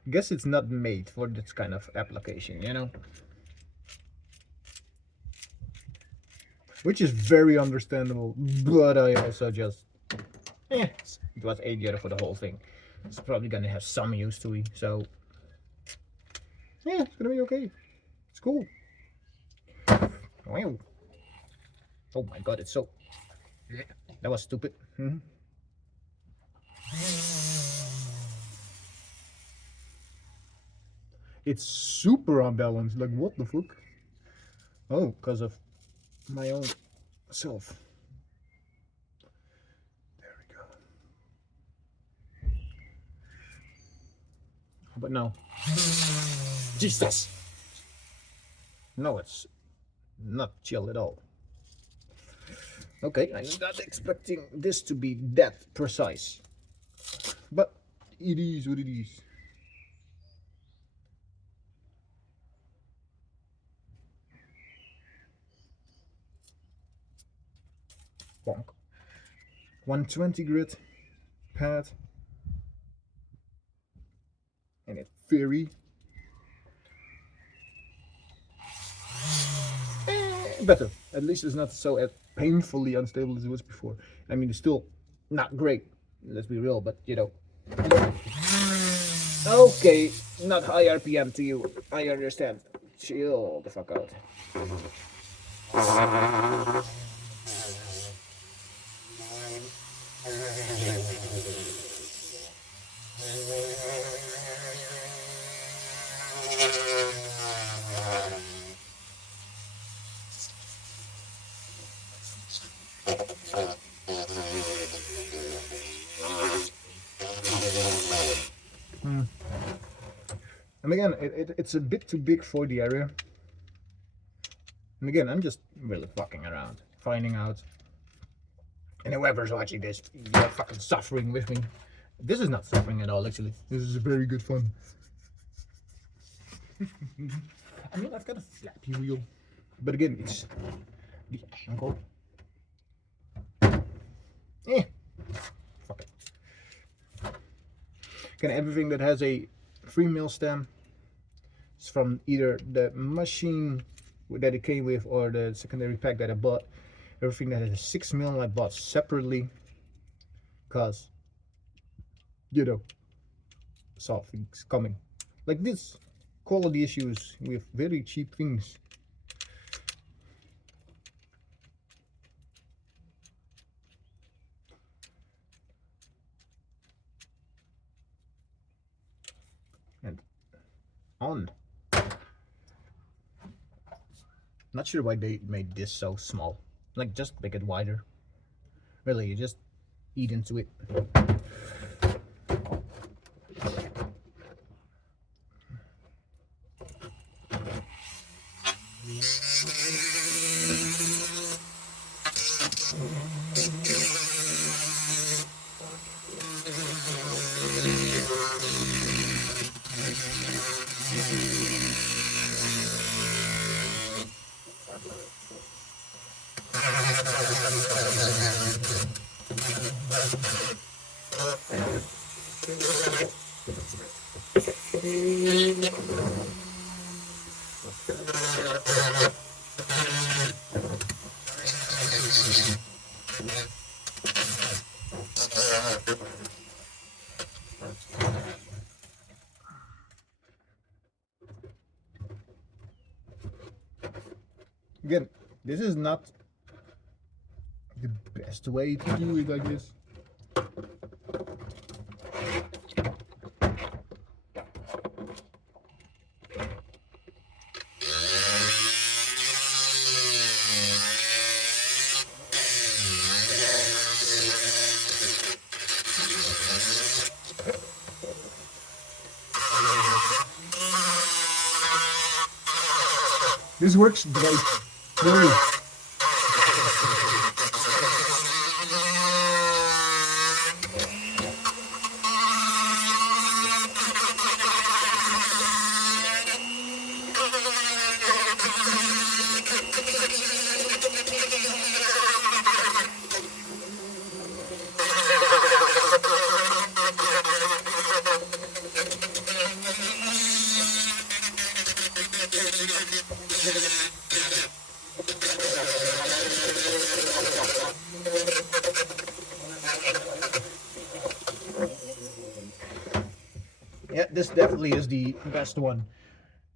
Guess it's not made for this kind of application, you know? Which is very understandable, but I also just, it was €8 for the whole thing. It's probably gonna have some use to it, so yeah, it's gonna be okay. It's cool. Wow. Oh my god, it's so, that was stupid. It's super unbalanced, like what the fuck? Oh, because of my own self. There we go. But no. Jesus! No, it's not chill at all. Okay, I'm not expecting this to be that precise. But it is what it is. Bonk. 120 grit pad, and it's very better. At least it's not so painfully unstable as it was before. I mean, it's still not great, let's be real, but you know. Okay, not high RPM to you, I understand. Chill the fuck out. And again, it's a bit too big for the area. And again, I'm just really fucking around, finding out. And whoever's watching this, you're fucking suffering with me. This is not suffering at all, actually. This is very good fun. I mean, I've got a flappy wheel. But again, it's the angle. Fuck it. Again, everything that has a 3mm stem is from either the machine that it came with or the secondary pack that I bought. Everything that has a 6mm I bought separately, cause you know, saw things coming like this. Quality issues with very cheap things. And on. Not sure why they made this so small. Like, just make it wider. Really, you just eat into it. Again, this is not the best way to do it like this. This works great. Really. Yeah, this definitely is the best one.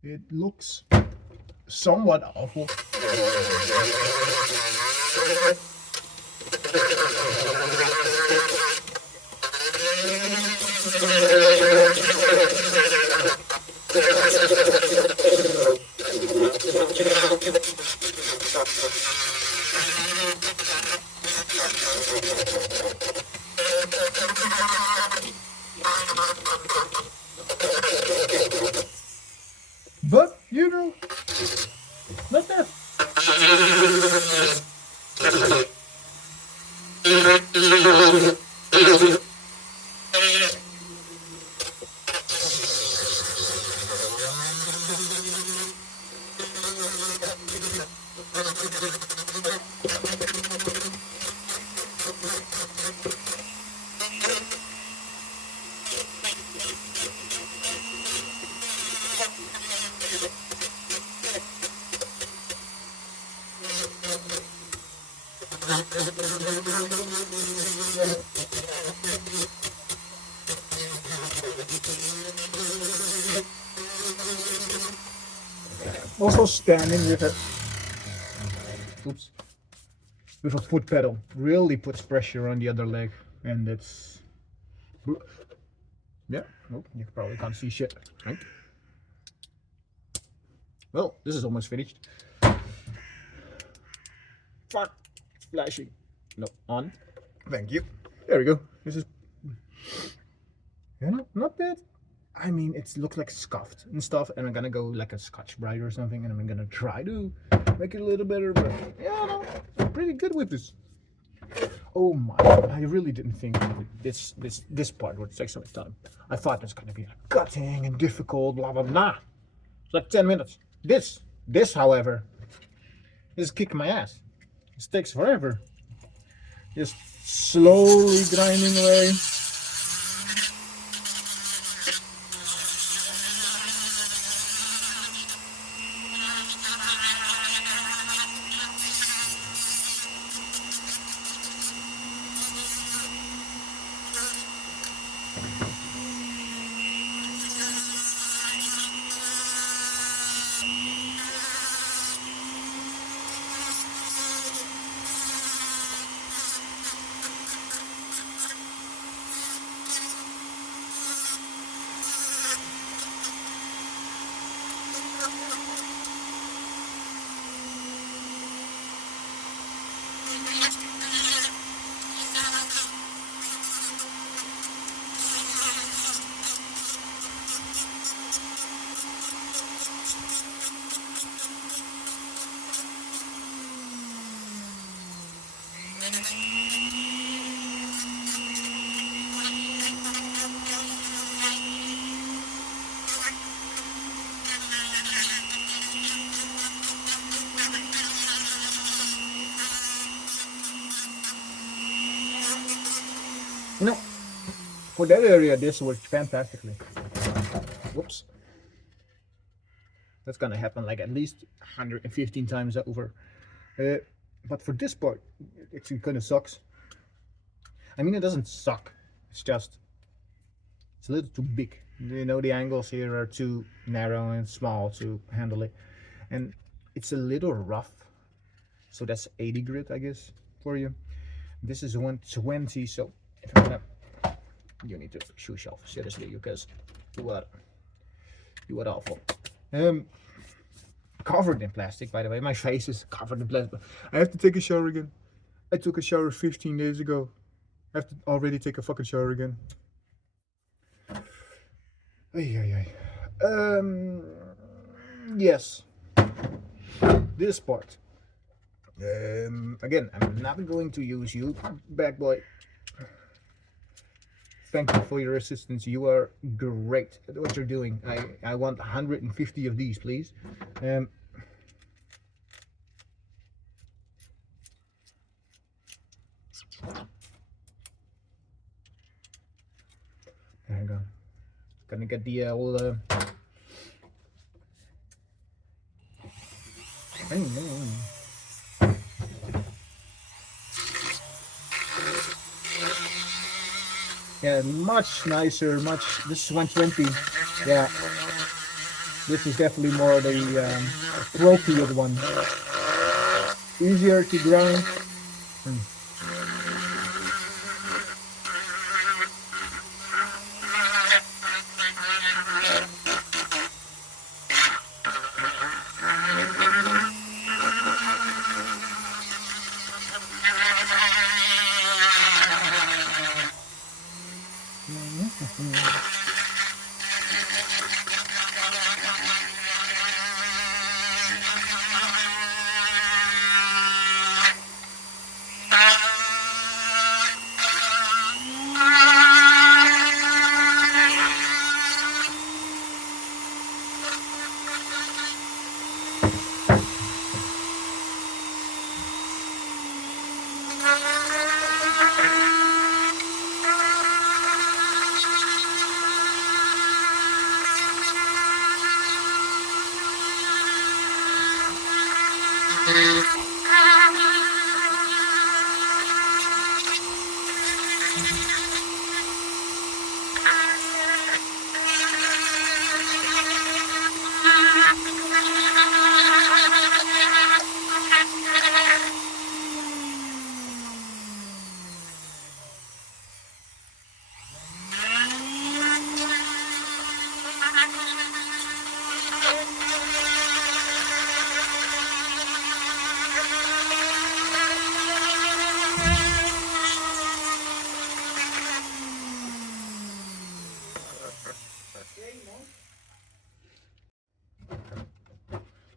It looks somewhat awful. But, you know, not that. Also standing with a foot pedal really puts pressure on the other leg, and it's, yeah, well, you probably can't see shit, right? Well, this is almost finished. Fuck, it's flashing. No, on. Thank you. There we go. This is, you know, not bad. I mean, it looks like scuffed and stuff, and I'm gonna go like a Scotch-Brite or something, and I'm gonna try to make it a little better, but yeah, no, I'm pretty good with this. Oh my, I really didn't think this part would take so much time. I thought it was gonna be like gutting and difficult, blah blah blah. It's like 10 minutes. This, however, is kicking my ass. This takes forever. Just slowly grinding away. For that area, this worked fantastically. Whoops. That's gonna happen like at least 115 times over. But for this part, it actually kind of sucks. I mean, it doesn't suck. It's just, it's a little too big. You know, the angles here are too narrow and small to handle it. And it's a little rough. So that's 80 grit, I guess, for you. This is 120, so if I'm gonna, you need to shush off, seriously, because you are awful. Covered in plastic, by the way. My face is covered in plastic. I have to take a shower again. I took a shower 15 days ago. I have to already take a fucking shower again. Yes. This part. Again, I'm not going to use you, bad boy. Thank you for your assistance. You are great at what you're doing. I want 150 of these, please. There you go. Gonna get the old. Yeah, much nicer, this is 120, yeah, this is definitely more the appropriate one, easier to grind.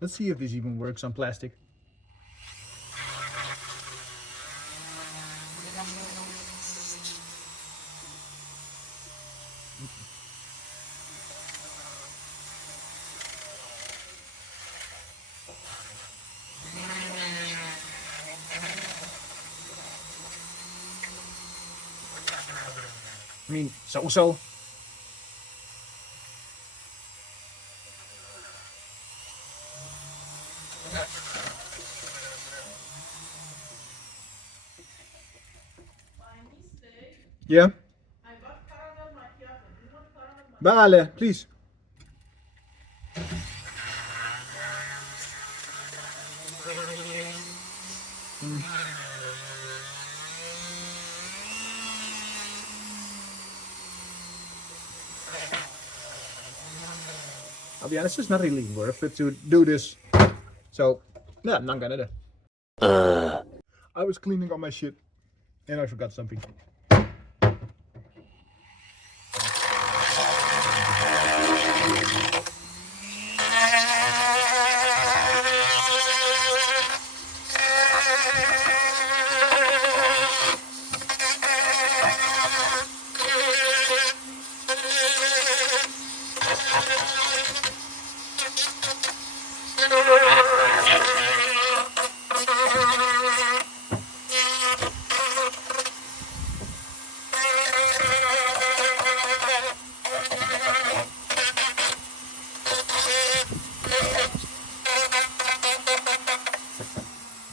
Let's see if this even works on plastic. I mean, so. Yeah. Vale, please. I'll be honest, it's not really worth it to do this. So, no, I'm not gonna do it. I was cleaning up my shit and I forgot something.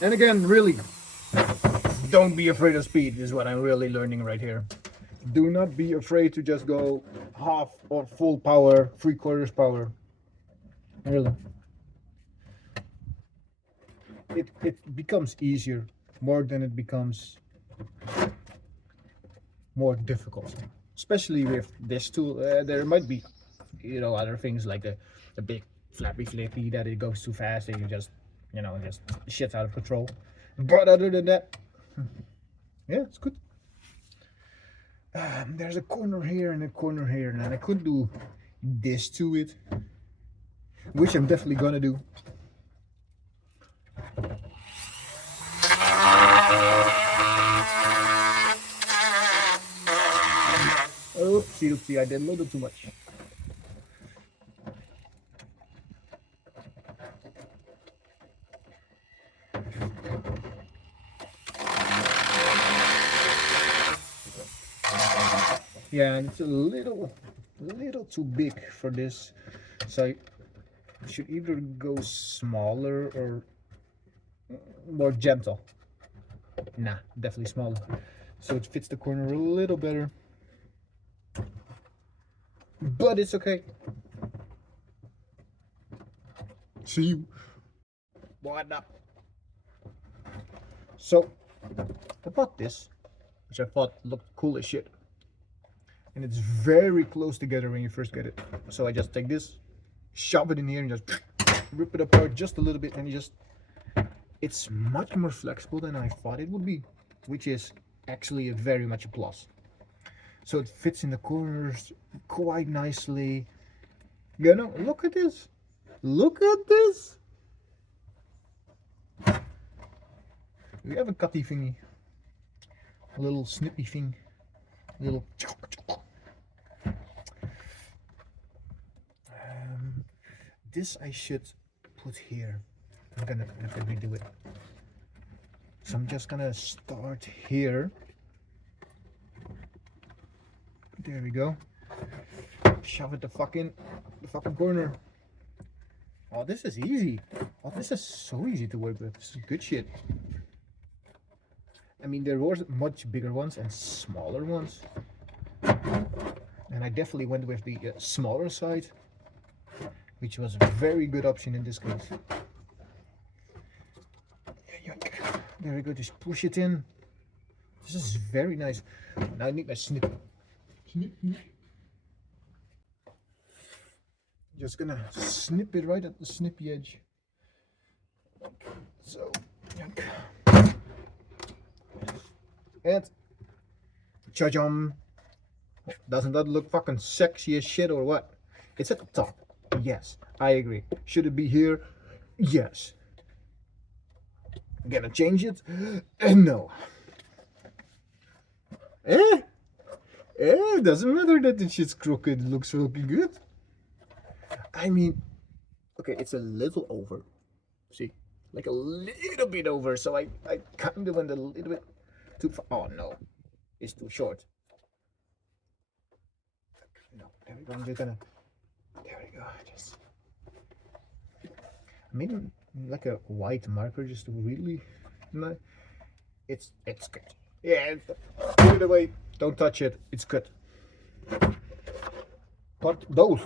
And again, really, don't be afraid of speed is what I'm really learning right here. Do not be afraid to just go half or full power, 3/4 power. Really. It becomes easier more than it becomes more difficult. Especially with this tool. There might be, other things like the big flappy flippy that it goes too fast and you just, just shit out of control. But other than that, yeah, it's good. There's a corner here and a corner here, and I could do this to it, which I'm definitely gonna do. Oopsie, I did a little too much. Yeah, and it's a little too big for this, so I should either go smaller or more gentle. Nah, definitely smaller, so it fits the corner a little better. But it's okay. See you. What up? So I bought this, which I thought looked cool as shit. And it's very close together when you first get it. So I just take this, shove it in here and just rip it apart just a little bit, and it's much more flexible than I thought it would be, which is actually very much a plus. So it fits in the corners quite nicely. Look at this. Look at this. We have a cutty thingy. A little snippy thing. A little. This I should put here. I'm gonna have to redo it. So I'm just gonna start here. There we go. Shove it the fucking corner. Oh, this is easy. Oh, this is so easy to work with. This is good shit. I mean, there were much bigger ones and smaller ones, and I definitely went with the smaller side, which was a very good option in this case. There we go, just push it in. This is very nice. Now I need my snip. Just gonna snip it right at the snippy edge. So, and cha-jum. Doesn't that look fucking sexy as shit or what? It's at the top. Yes, I agree. Should it be here? Yes. Gonna change it? No. It doesn't matter that the shit's crooked. It looks looking good. I mean, okay, it's a little over. See, like a little bit over. So I kind of went a little bit too far. Oh no, it's too short. No, there we go. I'm just gonna. There we go. Just. I made like a white marker just to really. No, it's good. Yeah, put it away. Don't touch it. It's good. But those.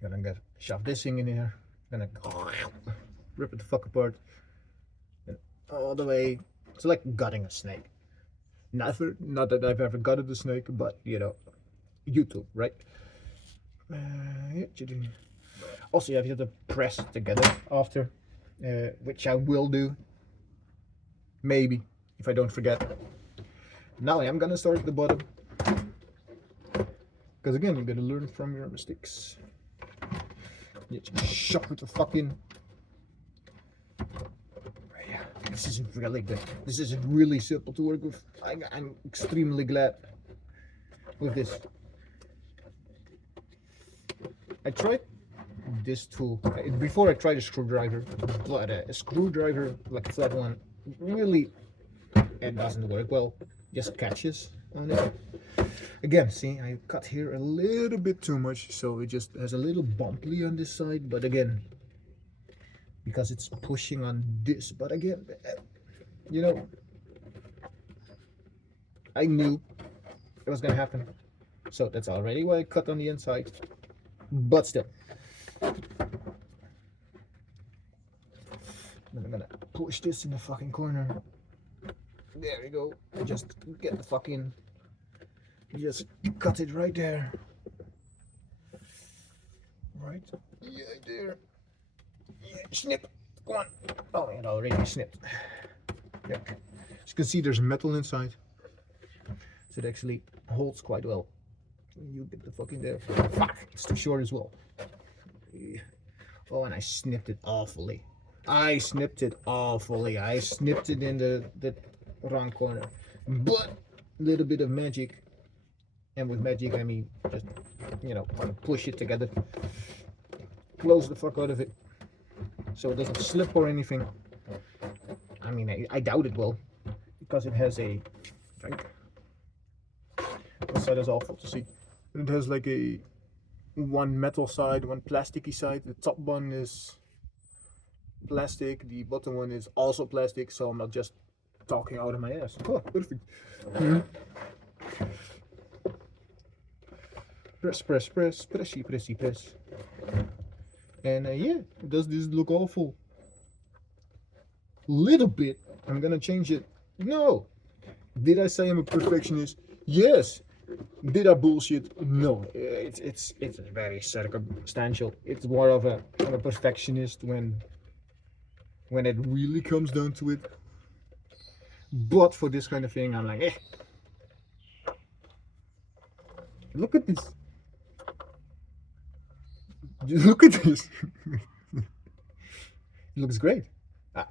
Gonna shove this thing in here. Gonna rip it the fuck apart. And all the way. It's like gutting a snake. Not that I've ever gutted a snake, but YouTube, right? Also, you have to press it together after, which I will do. Maybe, if I don't forget. Now I am gonna start at the bottom. Because again, you gotta learn from your mistakes. You just shove it the fucking. Yeah, this is really good. This is really simple to work with. I'm extremely glad with this. I tried this tool before. I tried a screwdriver, but a screwdriver like a flat one really it doesn't work well. Just catches on it. Again, see, I cut here a little bit too much, so it just has a little bumpy on this side. But again, because it's pushing on this. But again, you know, I knew it was gonna happen, so that's already why I cut on the inside. But still, then I'm gonna push this in the fucking corner. There we go. Just get the fucking, just cut it right there. Right, yeah, there. Yeah, snip. Come on. Oh, it already snipped. Yeah. As you can see, there's metal inside, so it actually holds quite well. You get the fucking there. Fuck! It's too short as well. Oh, and I snipped it awfully. I snipped it in the wrong corner. But a little bit of magic, and with magic I mean just, you know, kind of push it together, close the fuck out of it, so it doesn't slip or anything. I mean, I doubt it will, because it has a, right? This side is awful to see. It has like a one metal side, one plasticky side. The top one is plastic, the bottom one is also plastic, so I'm not just talking out of my ass. Oh, perfect. Press, press, press, pressy, pressy, press. And yeah, does this look awful? Little bit. I'm gonna change it. No. Did I say I'm a perfectionist? Yes. Did I bullshit? No. It's very circumstantial. It's more of I'm a perfectionist when it really comes down to it. But for this kind of thing, I'm like, eh. Look at this. Look at this. It looks great.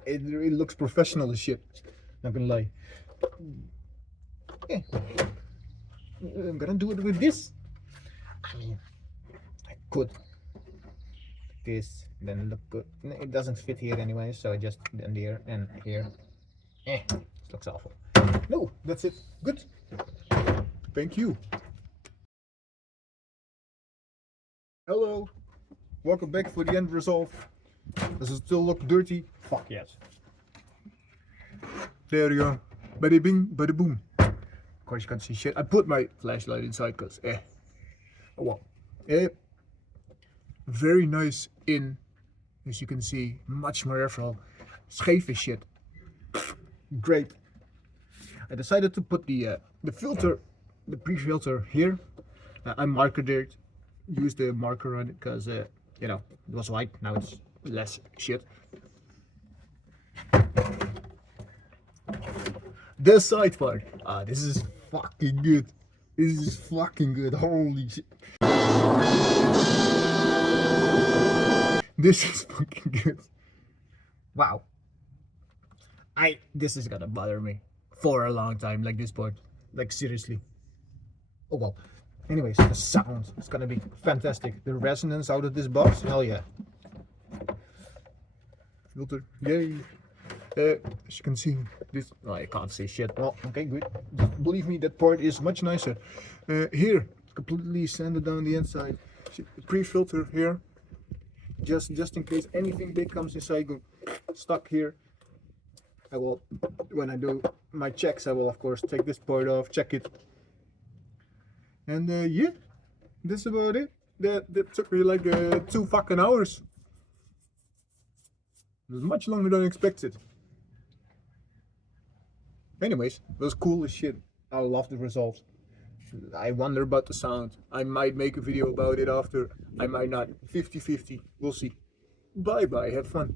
It looks professional as shit. Not gonna lie. Yeah. I'm gonna do it with this. I mean, I could. This, then look good. It doesn't fit here anyway, so I just then there and here. This looks awful. No, that's it. Good. Thank you. Hello. Welcome back for the end result. Does it still look dirty? Fuck yes. There you go. Bada bing, bada boom. Of course you can't see shit. I put my flashlight inside because oh well. Very nice in, as you can see, much more airflow. Scheef as shit. Great. I decided to put the filter, the pre-filter here. I markered it, used the marker on it because you know, it was white, now it's less shit. The side part, this is fucking good. This is fucking good. Holy shit. This is fucking good. Wow. This is gonna bother me for a long time, like this part. Like seriously. Oh well. Anyways, the sound is gonna be fantastic. The resonance out of this box, hell yeah. Filter, yay. As you can see, this, oh, I can't say shit. Well, okay, good. Just believe me, that part is much nicer. Here, completely sanded down the inside. Pre-filter here, just in case anything big comes inside, go stuck here. I will, when I do my checks, I will of course take this part off, check it. And yeah, that's about it. That took me like 2 fucking hours. It was much longer than expected. Anyways, it was cool as shit. I love the results. I wonder about the sound. I might make a video about it after. I might not. 50-50. We'll see. Bye bye. Have fun.